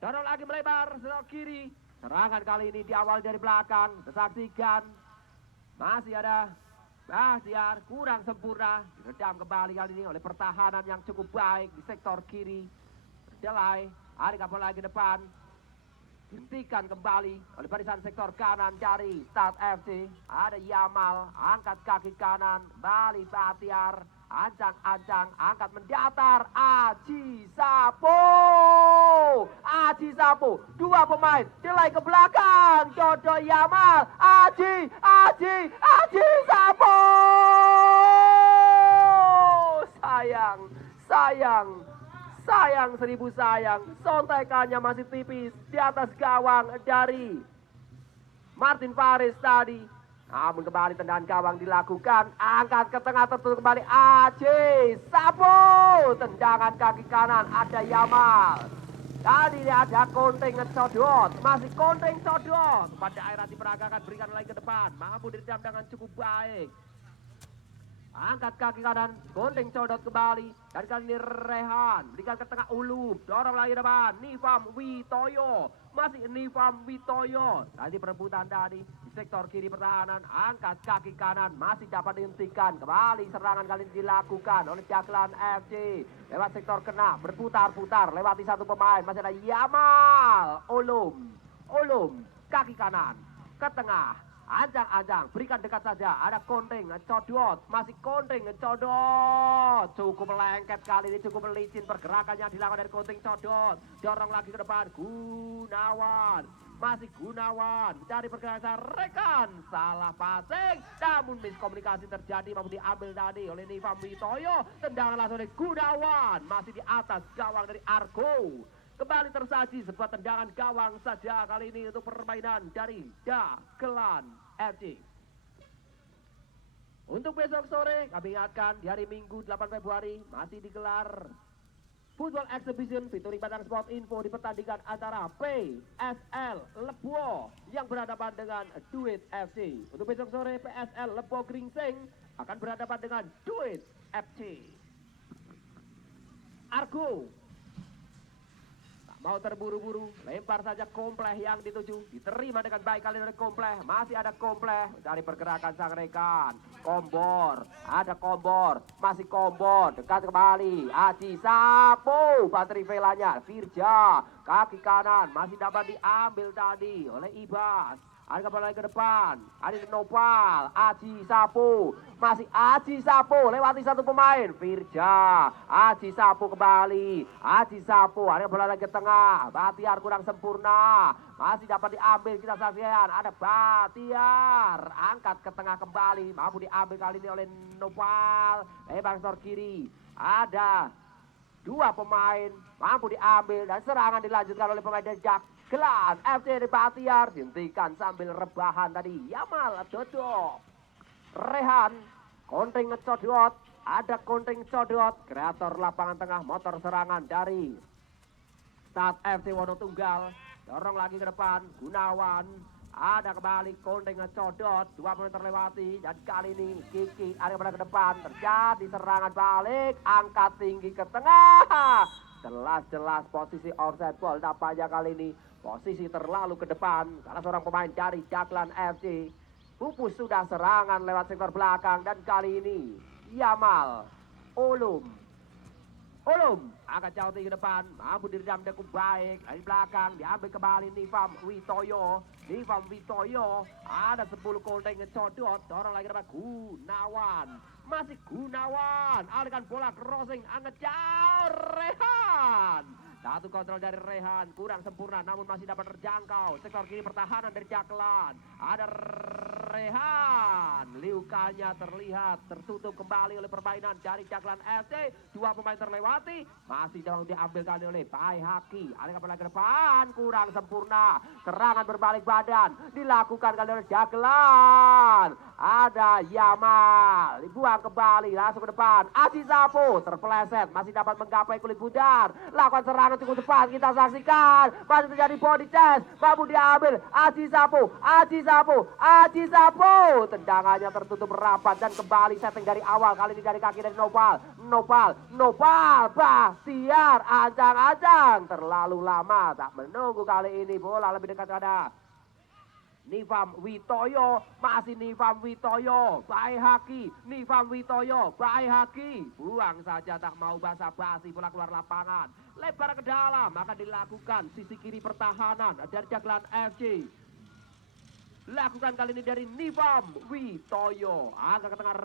Dorong lagi melebar, sebelah kiri, serangan kali ini diawali dari belakang, disaksikan, masih ada Bahtiar, kurang sempurna, diredam kembali kali ini oleh pertahanan yang cukup baik di sektor kiri. Delay, ada kapal lagi depan, dihentikan kembali oleh barisan sektor kanan dari Start FC. Ada Yamal, angkat kaki kanan, kembali Bahtiar, Ancang-ancang angkat mendatar. Aji Sapu. Aji Sapu. Dua pemain delay ke belakang. Dodo Yamal. Aji Sapu. Sayang seribu sayang. Sontekannya masih tipis di atas gawang dari Martin Paris tadi. Namun kembali tendangan gawang dilakukan. Angkat ke tengah tertutup kembali. Aji Sapu. Tendangan kaki kanan ada Yamal. Tadi ini ada Konting ngecodot. Masih Konting codot. Pada akhirnya diperagakan berikan lagi ke depan. Mampu diredam dengan cukup baik. Angkat kaki kanan, Konting codot kembali. Dan kali ini Rehan, berikan ke tengah Ulum. Dorong lagi depan, Nifam Witoyo. Masih Nifam Witoyo. Tadi perebutan tadi di sektor kiri pertahanan. Angkat kaki kanan, masih dapat dihentikan. Kembali serangan kali ini dilakukan oleh Jaglan FC. Lewat sektor kena, berputar-putar. Lewati satu pemain, masih ada Yamal. Ulum, kaki kanan, ke tengah. Ancang-ancang, berikan dekat saja. Ada Konting ngecodot, masih Konting ngecodot. Cukup lengket kali ini, cukup licin pergerakannya dilakukan dari Konting codot. Dorong lagi ke depan, Gunawan. Masih Gunawan, mencari pergerakan rekan. Salah passing, namun miskomunikasi terjadi. Mampu diambil tadi oleh Nifam Witoyo. Tendangan langsung dari Gunawan, masih di atas gawang dari Argo. Kembali tersaji sebuah tendangan gawang saja kali ini untuk permainan dari Jaglan FC. Untuk besok sore kami ingatkan di hari Minggu 8 Februari masih digelar Football Exhibition featuring Batang Sport Info di pertandingan antara PSL Lebo yang berhadapan dengan Duit FC. Untuk besok sore PSL Lebo Gringsing akan berhadapan dengan Duit FC. Argo mau terburu-buru, lempar saja Kompleh yang dituju, diterima dengan baik kali oleh Kompleh. Masih ada Kompleh, dari pergerakan sang rekan. Kombor, ada Kombor, masih Kombor, dekat kembali. Aji Sapu, bateri velanya, Firja, kaki kanan, masih dapat diambil tadi oleh Ibas. Ada kembali ke depan, ada Nopal, Aji Sapu, masih Aji Sapu, lewati satu pemain, Firja, Aji Sapu kembali, Aji Sapu, ada kembali ke tengah, Batiar kurang sempurna, masih dapat diambil, kita saksikan, ada Batiar, angkat ke tengah kembali, mampu diambil kali ini oleh Nopal, lebar sektor kiri, ada dua pemain, mampu diambil, dan serangan dilanjutkan oleh pemain dari Jaglan FC dari Batiar, dihentikan sambil rebahan tadi. Yamal Dodo, Rehan, Konting ngecodot, ada Konting codot, kreator lapangan tengah motor serangan dari Start FC Wonotunggal, dorong lagi ke depan, Gunawan, ada kembali Konting ngecodot, dua pemain terlewati, dan kali ini Kiki ada kembali ke depan, terjadi serangan balik, angkat tinggi ke tengah. Jelas-jelas posisi offside ball nampaknya kali ini. Posisi terlalu ke depan karena seorang pemain dari Jaglan FC. Pupus sudah serangan lewat sektor belakang dan kali ini Yamal, Ulum agak jauh tinggi ke depan, mampu diredam cukup baik dari belakang, diambil kembali Nifam Witoyo, ada 10 Konting ngecodot, dorong lagi ke depan Gunawan, masih Gunawan, alihkan bola crossing, angkat jauh Rehan. Satu kontrol dari Rehan, kurang sempurna namun masih dapat terjangkau. Sektor kiri pertahanan dari Jaglan. Ada Rehan, liukanya terlihat tertutup kembali oleh permainan dari Jaglan FC. Dua pemain terlewati, masih jauh diambil kali oleh Pai Haki. Ada kembali ke depan, kurang sempurna. Serangan berbalik badan dilakukan kali oleh Jaglan. Ada Yamal, dibuang kembali langsung ke depan. Aji Sapu terpeleset, masih dapat menggapai kulit bundar. Lakukan serangan cukup cepat, kita saksikan. Masih terjadi body chest, mampu diambil. Aji Sapu. Tendangannya tertutup rapat dan kembali setting dari awal. Kali ini dari kaki dari Nopal. Bahtiar, ancang-ancang. Terlalu lama, tak menunggu kali ini. Bola lebih dekat ada Nifam Witoyo, masih Nifam Witoyo, Pai Haki, buang saja tak mau basa-basi, bola keluar lapangan, lebar ke dalam, akan dilakukan sisi kiri pertahanan dari Jaglan FC. Lakukan kali ini dari Nivam Witoyo. Angkat ke tengah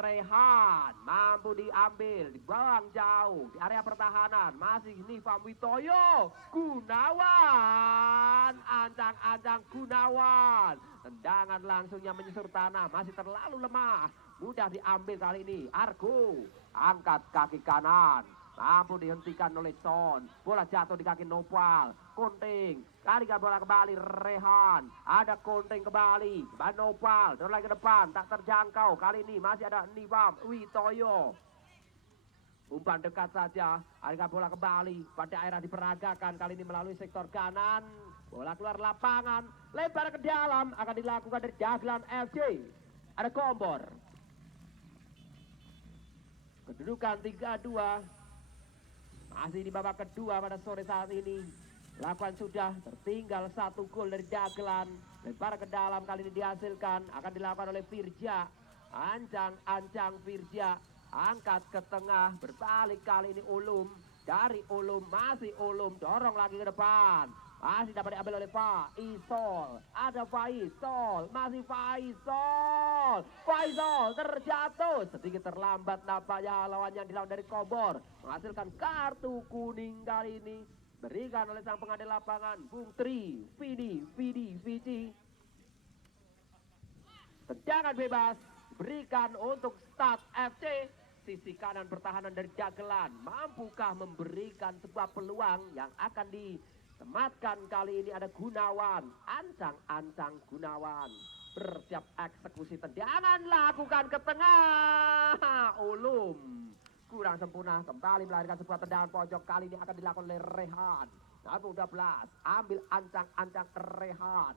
Rehan. Mampu diambil. Dibuang jauh. Di area pertahanan. Masih Nivam Witoyo. Gunawan. Ancang-ancang Gunawan. Tendangan langsungnya menyusur tanah. Masih terlalu lemah. Mudah diambil kali ini. Argo. Angkat kaki kanan. Mampu dihentikan oleh Son. Bola jatuh di kaki Nopal. Konting. Kalikan bola kembali Rehan. Ada Konting kembali. Ban Nopal. Terus lagi ke depan. Tak terjangkau. Kali ini masih ada Nivam Witoyo. Umpan dekat saja. Kalikan bola kembali. Pada daerah diperagakan. Kali ini melalui sektor kanan. Bola keluar lapangan. Lebar ke dalam. Akan dilakukan dari Jaglan FC. Ada Kombor. Kedudukan 3-2. Masih di babak kedua pada sore saat ini. Lakukan sudah tertinggal 1 gol dari Jaglan. Lempar ke dalam kali ini dihasilkan. Akan dilakukan oleh Firja. Ancang-ancang Firja. Angkat ke tengah. Berbalik kali ini Ulum. Dari Ulum masih Ulum. Dorong lagi ke depan. Masih dapat diambil oleh Pak Isol. Ada Faisal. Masih Faisal. Faisal terjatuh. Sedikit terlambat nampaknya lawan yang dilawan dari Kobor. Menghasilkan kartu kuning kali ini. Berikan oleh sang pengadil lapangan. Bung Tri. Vidi. Tendangan bebas. Berikan untuk Start FC. Sisi kanan pertahanan dari Jaglan. Mampukah memberikan sebuah peluang yang akan sematkan kali ini ada Gunawan. Ancang-ancang Gunawan. Bersiap eksekusi tendangan. Lakukan ke tengah. Ulum. Kurang sempurna. Kembali melahirkan sebuah tendangan pojok. Kali ini akan dilakukan oleh Rehan. Nomor 12. Ambil ancang-ancang Rehan.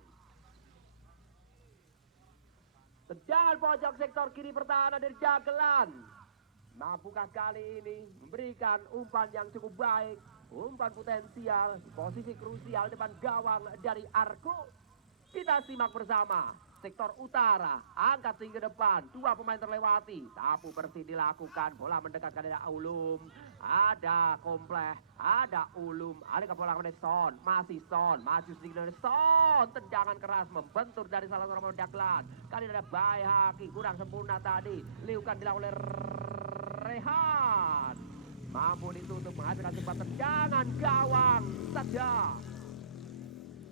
Tendangan pojok sektor kiri pertahanan dari Jaglan. Mampukah kali ini memberikan umpan yang cukup baik. Umpan potensial, posisi krusial depan gawang dari Argo. Kita simak bersama. Sektor utara, angkat tinggi depan. 2 pemain terlewati. Sapu bersih dilakukan. Bola mendekatkan ada Ulum. Ada Kompleh. Ada Ulum. Ada bola kepada Son. Masih Son. Maju sedikit dari Son. Tendangan keras membentur dari salah seorang pemain Jaglan. Kali ini ada Bayhaki. Kurang sempurna tadi. Liukan dilakukan oleh Rehan. Mampu ditutup menghasilkan sebuah tendangan gawang saja.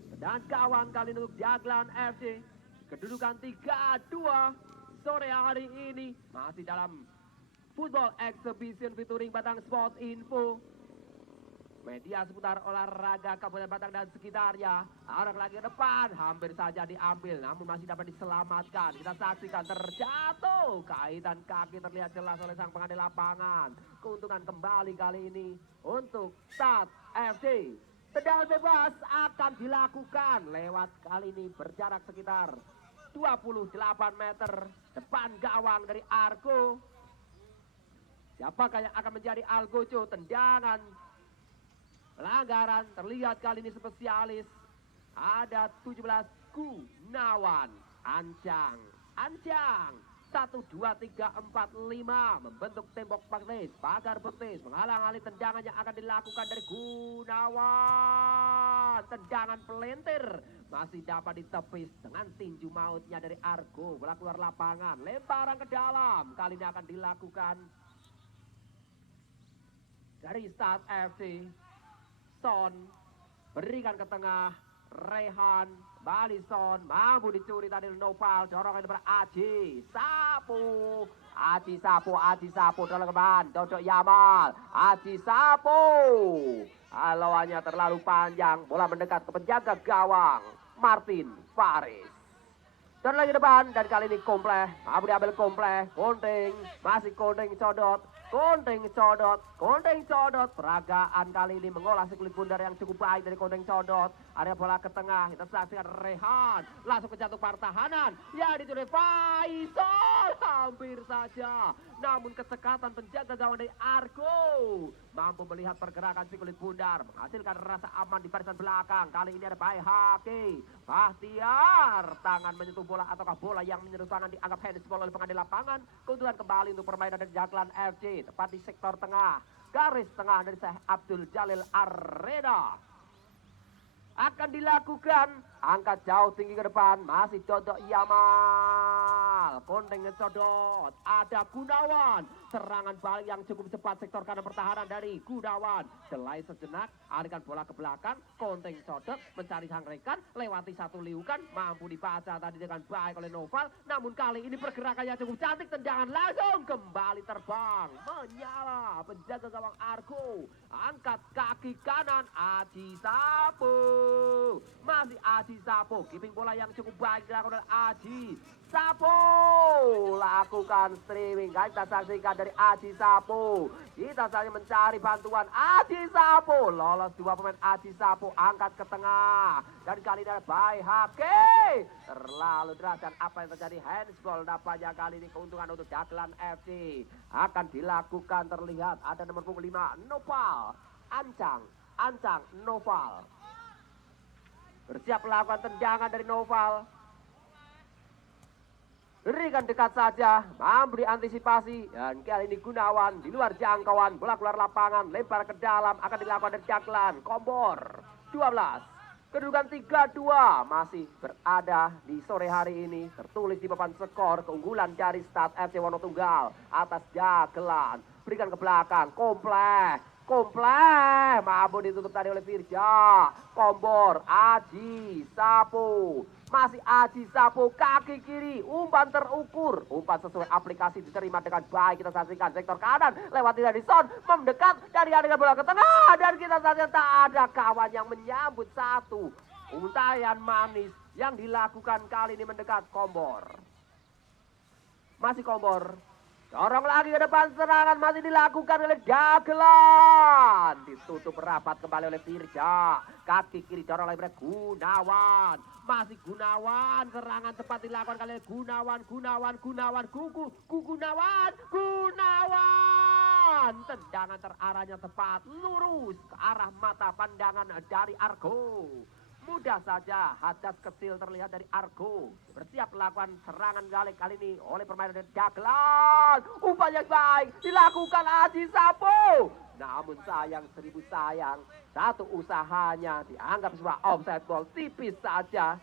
Tendangan gawang kali ini untuk Jaglan FC. Kedudukan 3-2 sore hari ini. Masih dalam Football Exhibition featuring Batang Sport Info. Media seputar olahraga Kabupaten Batang dan sekitarnya. Arah lagi ke depan. Hampir saja diambil. Namun masih dapat diselamatkan. Kita saksikan terjatuh. Kaitan kaki terlihat jelas oleh sang pengadil lapangan. Keuntungan kembali kali ini untuk Start FC. Tendangan bebas akan dilakukan. Lewat kali ini berjarak sekitar 28 meter. Depan gawang dari Argo. Siapakah yang akan menjadi Algojo? Tendangan pelanggaran terlihat kali ini spesialis. Ada 17 Gunawan. Ancang. 1, 2, 3, 4, 5. Membentuk tembok betis. Pagar betis. Menghalang-halangi tendangan yang akan dilakukan dari Gunawan. Tendangan pelintir. Masih dapat ditepis dengan tinju mautnya dari Argo. Bola keluar lapangan. Lemparan ke dalam. Kali ini akan dilakukan dari Start FC. Son berikan ke tengah. Rehan Bali Son mampu dicuri tadi Nopal. Dorongan kepada Aji Sapu. Aji Sapu dalam keban. Dodok Yamal. Aji Sapu. Lawannya terlalu panjang. Bola mendekat ke penjaga gawang Martin Faris. Dan lagi depan dan kali ini Kompleh. Mampu diambil Kompleh. Konting. Masih Konting codot. Konting codot. Peragaan kali ini mengolah si kulit bundar yang cukup baik dari Konting codot. Ada bola ke tengah. Kita saksikan Rehan. Langsung ke jantung pertahanan. Ya dicuri Faisal. Hampir saja. Namun kesekatan penjaga gawang dari Argo. Mampu melihat pergerakan si kulit bundar. Menghasilkan rasa aman di barisan belakang. Kali ini ada Bayhaki. Bahtiar. Tangan menyentuh bola ataukah bola yang menyentuh tangan dianggap handsball oleh pengadil lapangan. Keuntungan kembali untuk permainan dari Jaglan FC. Tepat di sektor tengah. Garis tengah dari Syekh Abdul Jalil Arena. akan dilakukan. Angkat jauh tinggi ke depan, masih Dodok Yamal. Konteng ngecodot, ada Gunawan. Serangan balik yang cukup cepat sektor kanan pertahanan dari Gunawan. Delay sejenak, alihkan bola ke belakang. Konteng codot, mencari sang rekan, lewati satu liukan, mampu dibaca tadi dengan baik oleh Noval. Namun kali ini pergerakannya cukup cantik, tendangan langsung kembali terbang. Menyala penjaga gawang Argo. Angkat kaki kanan, Aji Sapu. Masih Aji Sapu, keeping bola yang cukup baik dilakukan oleh Aji Sapu. Lakukan streaming, kita saksikan dari Aji Sapu. Kita saja mencari bantuan Aji Sapu. Lolos dua pemain Aji Sapu, angkat ke tengah. Dan kali ini ada Bay Hake. Terlalu deras dan apa yang terjadi, handsball nampaknya kali ini keuntungan untuk Dagelan FC. Akan dilakukan, terlihat ada nomor punggung 5 Noval. Ancang Noval. Bersiap melakukan tendangan dari Noval. Berikan dekat saja, memberi antisipasi. Dan kali ini Gunawan di luar jangkauan, bola keluar lapangan, lempar ke dalam, akan dilakukan dari Dagelan. Kombor 12. Kedudukan 3-2 masih berada di sore hari ini. Tertulis di papan skor, keunggulan dari Start FC Wonotunggal atas Dagelan. Berikan ke belakang, kompleks. Mampu ditutup tadi oleh Firja. Kombor, Aji Sapu. Masih Aji Sapu, kaki kiri, umpan terukur. Umpan sesuai aplikasi diterima dengan baik. Kita saksikan sektor kanan, lewati dari Son, mendekat dari adegan bola ke tengah. Dan kita saksikan tak ada kawan yang menyambut satu. Untayan manis yang dilakukan kali ini mendekat Kombor. Masih Kombor. Dorong lagi ke depan, serangan masih dilakukan oleh Dagelan. Ditutup rapat kembali oleh Firja. Kaki kiri dorong lagi oleh Gunawan. Masih Gunawan, serangan tepat dilakukan oleh Gunawan. Tendangan terarahnya tepat, lurus ke arah mata pandangan dari Argo. Mudah saja, hadas kecil terlihat dari Argo. Bersiap melakukan serangan balik kali ini oleh permainan dari Dagelan. Umpan yang baik dilakukan Aji Sapu. Namun sayang, seribu sayang, satu usahanya dianggap sebuah offside ball, tipis saja.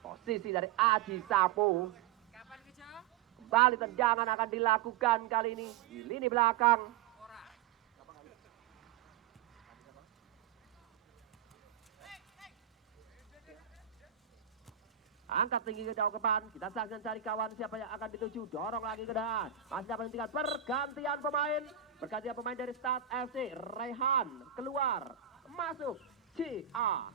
Posisi dari Aji Sapu. Kembali tendangan akan dilakukan kali ini di lini belakang. Angkat tinggi ke jauh ke depan. Kita saksikan cari kawan siapa yang akan dituju. Dorong lagi ke depan. Masih dapat menghentikan pergantian pemain. Pergantian pemain dari Start FC. Rehan keluar. Masuk. Cia.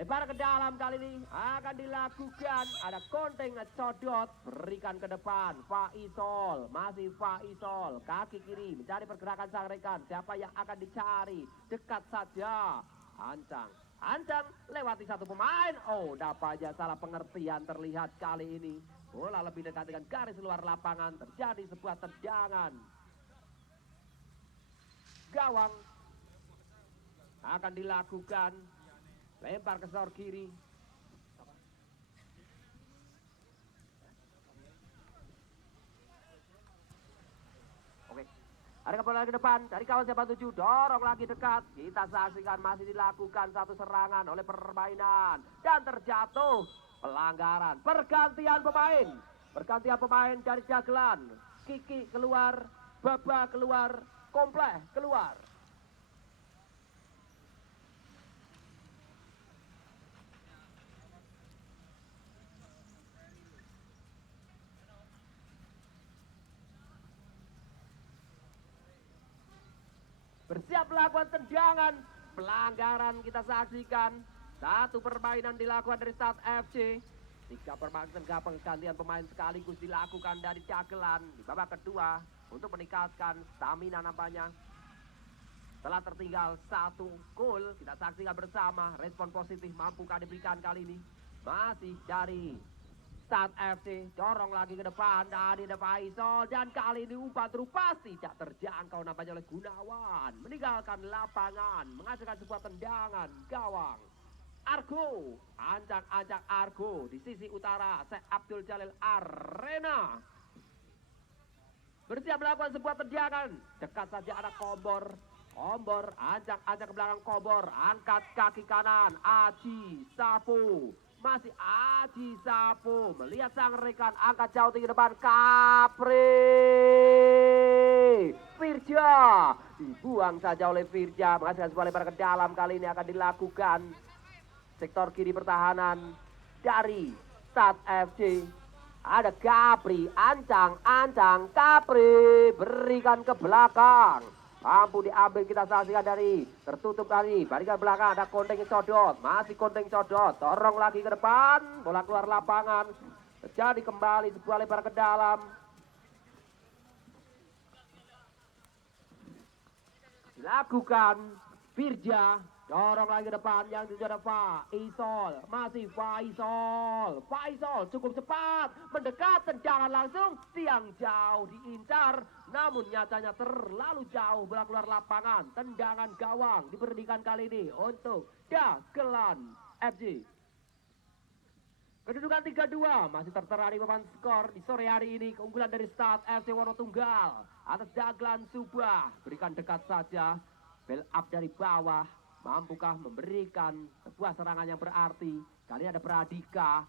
Lebar ke dalam kali ini. Akan dilakukan. Ada Konteng ngecodot. Berikan ke depan. Faisal. Masih Faisal. Kaki kiri. Mencari pergerakan sang rekan. Siapa yang akan dicari. Dekat saja. Ancang lewati satu pemain. Oh, nampaknya salah pengertian terlihat kali ini. Bola lebih dekat dengan garis luar lapangan. Terjadi sebuah tendangan. Gawang akan dilakukan. Lempar ke sor kiri. Oke. Ada bola ke depan, dari kawan siapa tuju, dorong lagi dekat. Kita saksikan masih dilakukan satu serangan oleh permainan. Dan terjatuh pelanggaran. Pergantian pemain dari Dagelan. Kiki keluar, Baba keluar, Kompleh keluar. Bersiap melakukan tendangan. Pelanggaran kita saksikan. Satu permainan dilakukan dari Start FC. Tiga pergantian pemain sekaligus dilakukan dari Dagelan di babak kedua. Untuk meningkatkan stamina nampaknya. Setelah tertinggal satu gol, kita saksikan bersama. Respon positif mampukah diberikan kali ini. Masih dari Start FC, dorong lagi ke depan dari Faisal, dan kali ini umpan terupas tidak terjangkau nampaknya oleh Gunawan. Meninggalkan lapangan, menghasilkan sebuah tendangan gawang. Argo, ancang Argo di sisi utara, Syekh Abdul Jalil Arena. Bersiap melakukan sebuah tendangan, dekat saja ada Kombor Ombor, ancang ke belakang Kobor, angkat kaki kanan, Aji Sapu. Masih Aji Sapu, melihat sang rekan, angkat jauh tinggi depan, Capri. Firja, dibuang saja oleh Firja, menghasilkan sebuah lebar ke dalam, kali ini akan dilakukan. Sektor kiri pertahanan dari Start FC. Ada Capri, ancang, Capri, berikan ke belakang. Mampu diambil, kita saksikan dari tertutup dari barikan belakang, ada Konteng Codot, masih Konteng Codot, dorong lagi ke depan, bola keluar lapangan, terjadi kembali sebuah lebar ke dalam. Dilakukan Firja, dorong lagi ke depan, yang itu ada Faisal, masih Faisal cukup cepat, mendekat, tendangan langsung, tiang jauh diincar, namun nyatanya terlalu jauh, bola keluar lapangan, tendangan gawang diberikan kali ini untuk Dagelan FC. Kedudukan 3-2 masih tertera di papan skor di sore hari ini. Keunggulan dari Start FC Wonotunggal atas Dagelan Subah, berikan dekat saja, build up dari bawah. Mampukah memberikan sebuah serangan yang berarti? Kali ada Pradika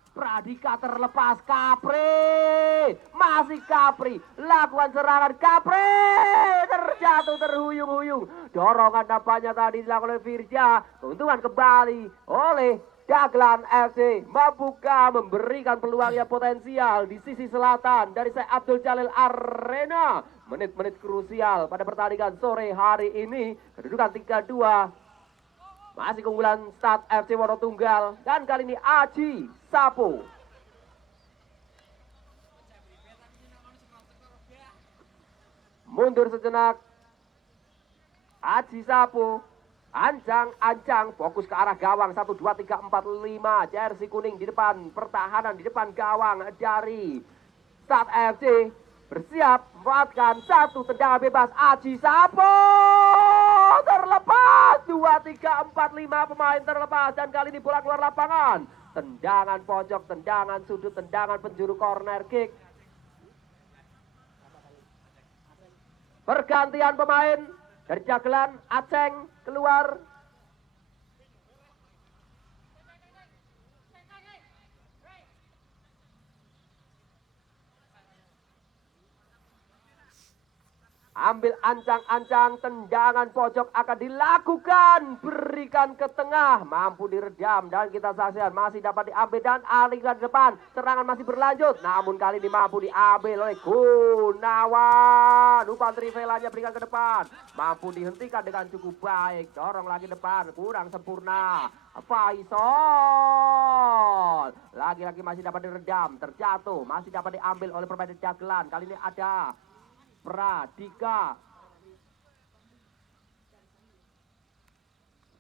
terlepas, Capri, masih Capri, lakukan serangan, Capri terjatuh terhuyung-huyung. Dorongan nampaknya tadi dilakukan oleh Firja, keuntungan kembali oleh Dagelan FC. Mampukah memberikan peluang yang potensial di sisi selatan dari Syekh Abdul Jalil Arena. Menit-menit krusial pada pertandingan sore hari ini. Kedudukan 3-2. Masih keunggulan Start FC Wonotunggal, dan kali ini Aji Sapu. Mundur sejenak, Aji Sapu, ancang, fokus ke arah gawang, 1, 2, 3, 4, 5, jersey kuning di depan, pertahanan di depan gawang dari Start FC, bersiap memanfaatkan satu tendangan bebas, Aji Sapu terlepas, 2, 3, 4, 5 pemain terlepas, dan kali ini bola keluar lapangan, tendangan pojok, tendangan sudut, tendangan penjuru corner kick. Pergantian pemain dari Dagelan, Aceng keluar. Ambil ancang, tendangan pojok akan dilakukan, berikan ke tengah, mampu diredam, dan kita saksikan masih dapat diambil dan alihkan ke depan, serangan masih berlanjut, namun kali ini mampu diambil oleh Gunawan. Umpan trivelanya berikan ke depan, mampu dihentikan dengan cukup baik, dorong lagi depan, kurang sempurna. Faisal lagi-lagi masih dapat diredam, terjatuh, masih dapat diambil oleh pemain Dagelan. Kali ini ada Pradika,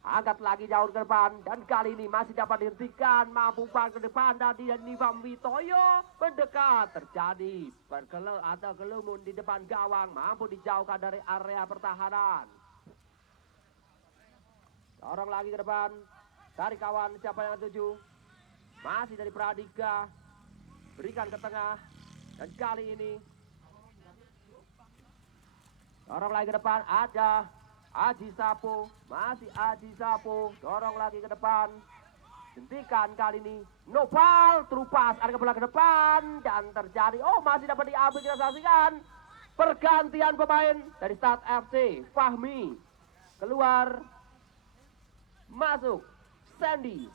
angkat lagi jauh ke depan, dan kali ini masih dapat dihentikan, mampu umpan ke depan tadi, dan Nivam Witoyo mendekat, terjadi kelumun di depan gawang, mampu dijauhkan dari area pertahanan. Dorong lagi ke depan dari kawan, siapa yang tuju? Masih dari Pradika, berikan ke tengah, dan kali ini dorong lagi ke depan, ada Aji Sapu, masih Aji Sapu, dorong lagi ke depan, hentikan kali ini, Nopal, terupas, ada bola ke depan, dan terjadi, masih dapat diambil, kita saksikan, pergantian pemain dari Start FC, Fahmi, keluar, masuk, Sandy.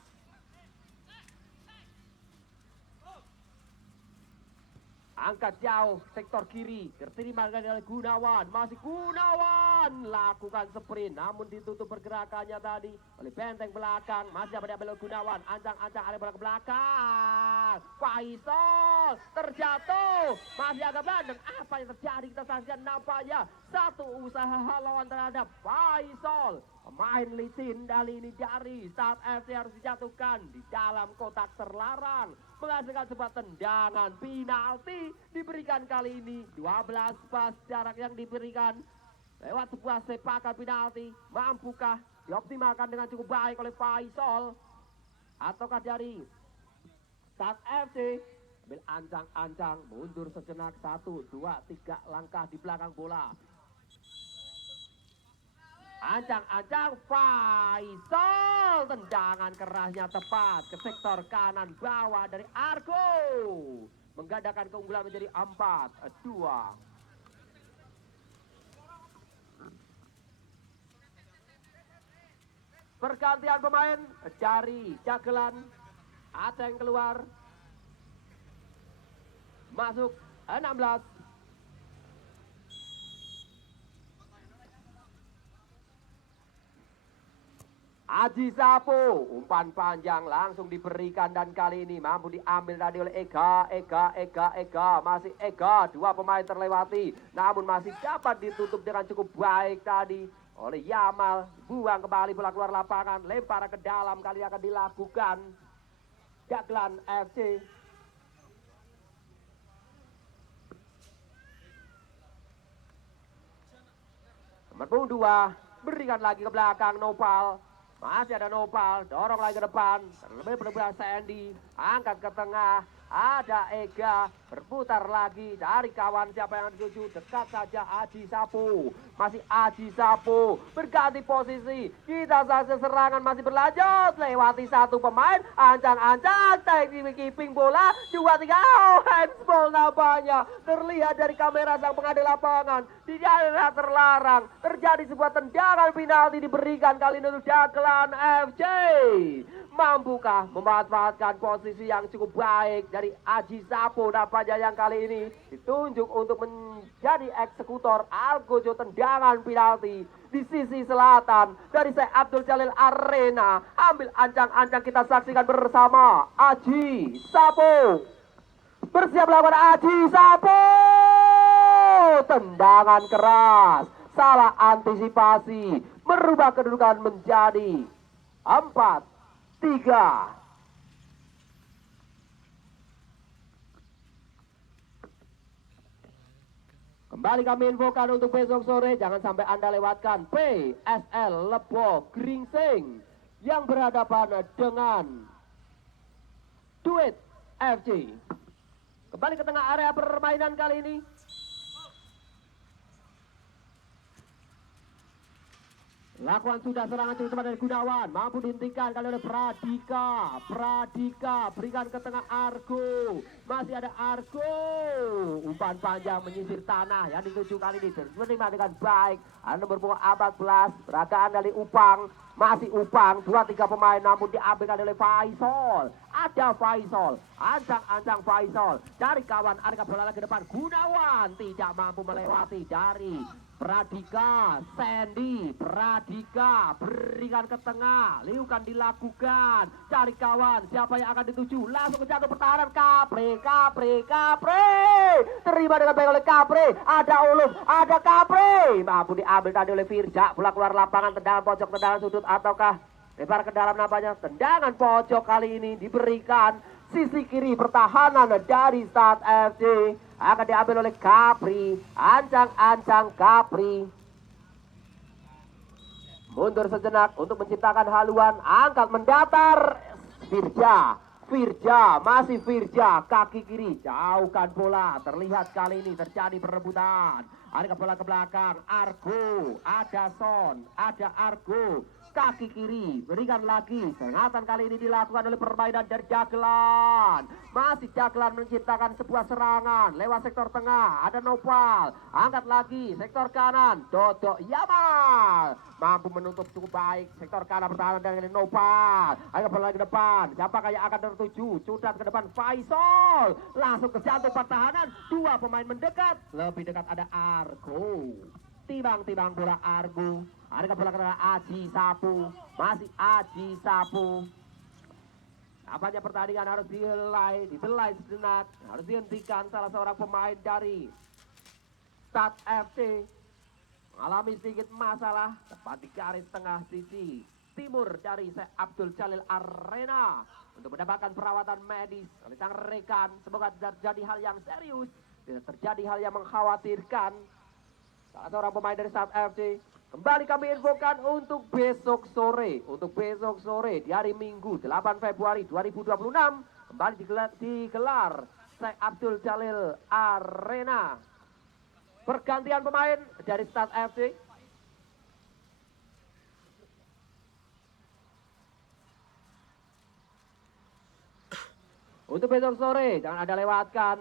Angkat jauh, sektor kiri, terterima oleh Gunawan, masih Gunawan, lakukan sprint, namun ditutup pergerakannya tadi oleh benteng belakang, masih dapat diambil oleh Gunawan, ancang, ada bola ke belakang, Faisal, terjatuh, masih agak bandeng, apa yang terjadi, kita saksikan nampaknya, satu usaha lawan terhadap Faisal, pemain licin kali ini dari Start FC harus dijatuhkan di dalam kotak terlarang, menghasilkan sebuah tendangan penalti diberikan kali ini, 12 pas jarak yang diberikan lewat sebuah sepakan penalti. Mampukah dioptimalkan dengan cukup baik oleh Faisal, ataukah dari Start FC? Ambil ancang, mundur sejenak, 1, 2, 3 langkah di belakang bola. Ancang-ancang Faisal, tendangan kerasnya tepat ke sektor kanan bawah dari Argo, menggandakan keunggulan menjadi 4-2. Pergantian pemain dari Jagelan, ada yang keluar, masuk 16. Aji Sapo, umpan panjang langsung diberikan dan kali ini mampu diambil tadi oleh Ega, masih Ega, dua pemain terlewati, namun masih dapat ditutup dengan cukup baik tadi oleh Yamal. Buang kembali bola keluar lapangan, lempar ke dalam, kali akan dilakukan Jagelan FC. Nomor 2, berikan lagi ke belakang Nopal. Masih ada Nopal, dorong lagi ke depan, terlebih berbelah Sandy, angkat ke tengah, ada Ega, berputar lagi dari kawan siapa yang dituju, dekat saja Aji Sapu, masih Aji Sapu, berganti posisi, kita saja serangan masih berlanjut, lewati satu pemain, ancang-ancang, teknik keeping bola, 2-3, oh handsball nampaknya, terlihat dari kamera sang pengadil lapangan, di daerah terlarang, terjadi sebuah tendangan penalti diberikan kali ini untuk Jagelan FC. Mampukah memanfaatkan posisi yang cukup baik dari Aji Sapo nampaknya yang kali ini ditunjuk untuk menjadi eksekutor Algojo tendangan penalti di sisi selatan dari Syekh Abdul Jalil Arena. Ambil ancang-ancang, kita saksikan bersama Aji Sapo. Bersiap lawan Aji Sapo. Tendangan keras, salah antisipasi, merubah kedudukan menjadi 4-3. Kembali kami infokan untuk besok sore, jangan sampai Anda lewatkan PSL Lebo Gringsing yang berhadapan dengan Duit FC. Kembali ke tengah area permainan kali ini. Lakukan sudah serangan cukup cepat dari Gunawan, mampu dihentikan kali oleh Pradika. Pradika berikan ke tengah Argo, masih ada Argo, umpan panjang menyisir tanah yang dituju kali ini menerima dengan baik. Ada nomor punggung 14, peragaan dari Upang, masih Upang, 2-3 pemain namun diambilkan oleh Faisal. Ada Faisal, ancang-ancang Faisal dari kawan, ada bola lagi ke depan, Gunawan tidak mampu melewati dari Pradika, Sandy, Pradika, berikan ke tengah, liukan dilakukan, cari kawan, siapa yang akan dituju, langsung jatuh pertahanan, Kapre, terima dengan baik oleh Kapre, ada Uluf, ada Kapre, mampu diambil tadi oleh Firja, bola keluar lapangan, tendangan pojok, tendangan sudut, ataukah lebar ke dalam nampaknya, tendangan pojok kali ini diberikan, sisi kiri pertahanan dari Start FC akan diambil oleh Kapri, ancang-ancang Kapri. Mundur sejenak untuk menciptakan haluan, angkat mendatar, Firja, masih Firja, kaki kiri, jauhkan bola, terlihat kali ini terjadi perebutan. Ada bola ke belakang, Argo, ada Son, ada Argo, kaki kiri, berikan lagi, sengatan kali ini dilakukan oleh permainan dari Jagelan. Masih Jagelan menciptakan sebuah serangan, lewat sektor tengah, ada Nopal, angkat lagi, sektor kanan, Dodok Yamal, mampu menutup cukup baik, sektor kanan pertahanan dengan Nopal, angkat bola ke depan, siapa yang akan tertuju, sudah ke depan Faisal, langsung ke jantung pertahanan, dua pemain mendekat, lebih dekat ada Argo, timbang-timbang bola Argo. Ada bola ke Aji Sapu, masih Aji Sapu. Apanya pertandingan harus dibelai sejenak, harus dihentikan salah seorang pemain dari Start FC mengalami sedikit masalah tepat di garis tengah sisi timur dari Syekh Abdul Jalil Arena untuk mendapatkan perawatan medis oleh sang rekan. Semoga tidak terjadi hal yang serius, tidak terjadi hal yang mengkhawatirkan. Salah seorang pemain dari Start FC. Kembali kami infokan untuk besok sore. Untuk besok sore di hari Minggu 8 Februari 2026 kembali digelar Syekh Abdul Jalil Arena. Pergantian pemain dari Start FC. untuk besok sore. Jangan ada lewatkan.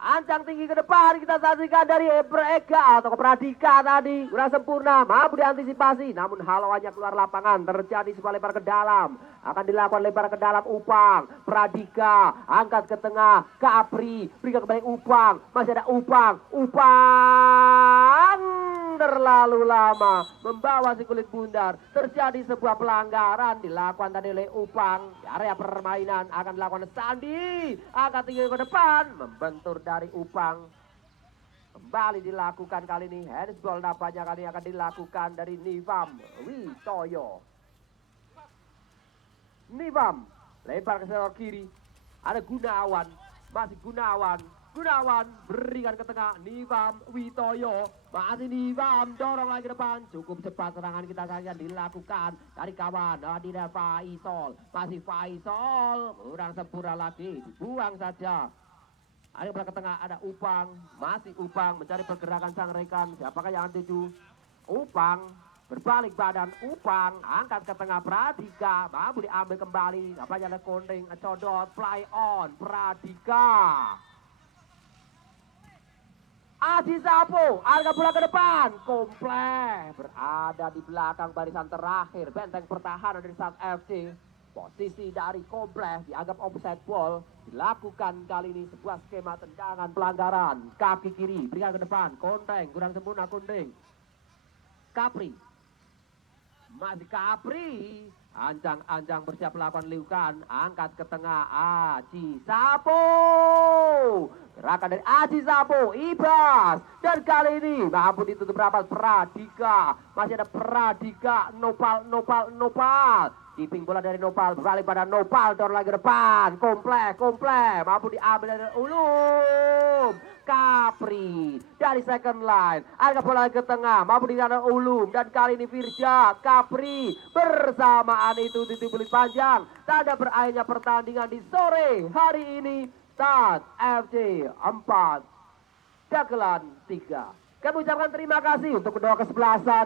Ancang tinggi ke depan kita saksikan dari Eka atau Pradika tadi kurang sempurna, mampu diantisipasi namun halauannya keluar lapangan, terjadi sebuah lempar ke dalam, akan dilakukan lempar ke dalam Upang. Pradika angkat ke tengah, Kapri berikan kembali Upang, masih ada Upang terlalu lama membawa si kulit bundar, terjadi sebuah pelanggaran dilakukan tadi oleh Upang di area permainan. Akan dilakukan Sandi, angkat tinggi ke depan, membentur dari Upang, kembali dilakukan kali ini handsball. Nampaknya kali ini akan dilakukan dari Nivam Witoyo. Nivam lempar ke sebelah kiri, ada Gunawan, masih Gunawan berikan ke tengah, Nivam Witoyo, masih Nivam dorong lagi ke depan, cukup cepat serangan kita akan dilakukan dari kawan Adina Faisal, masih Faisal kurang sempurna lagi, dibuang saja. Ada ke tengah, ada Upang, masih Upang mencari pergerakan sang rekan, siapakah yang tuju? Upang berbalik badan, Upang angkat ke tengah, Pradika mampu diambil kembali, apanya ada Konding, codot, fly on, Pradika. Aji Sapo, angkat bola ke depan, komplek berada di belakang barisan terakhir benteng pertahanan dari Sang FC. Posisi dari komplek dianggap offside ball, dilakukan kali ini sebuah skema tendangan pelanggaran. Kaki kiri berikan ke depan, Konteng kurang sempurna, Konding, Kapri, masih Kapri, ancang bersiap melakukan liukan, angkat ke tengah, Aji Sapo, gerakan dari Aji Sapo, Ibas, dan kali ini mampu ditutup rapat Pradika, masih ada Pradika, Nopal, keeping bola dari Nopal, berbalik pada Nopal, dorong lagi depan, komplek, mampu diambil dari Ulum, Kapri dari second line, angkat bola ke tengah, mampu dikatakan Ulum, dan kali ini Firja, Kapri bersamaan itu titik belit panjang. Tanda berakhirnya pertandingan di sore hari ini. Start FC 4, Dagelan 3. Kami ucapkan terima kasih untuk kedua kesebelasan.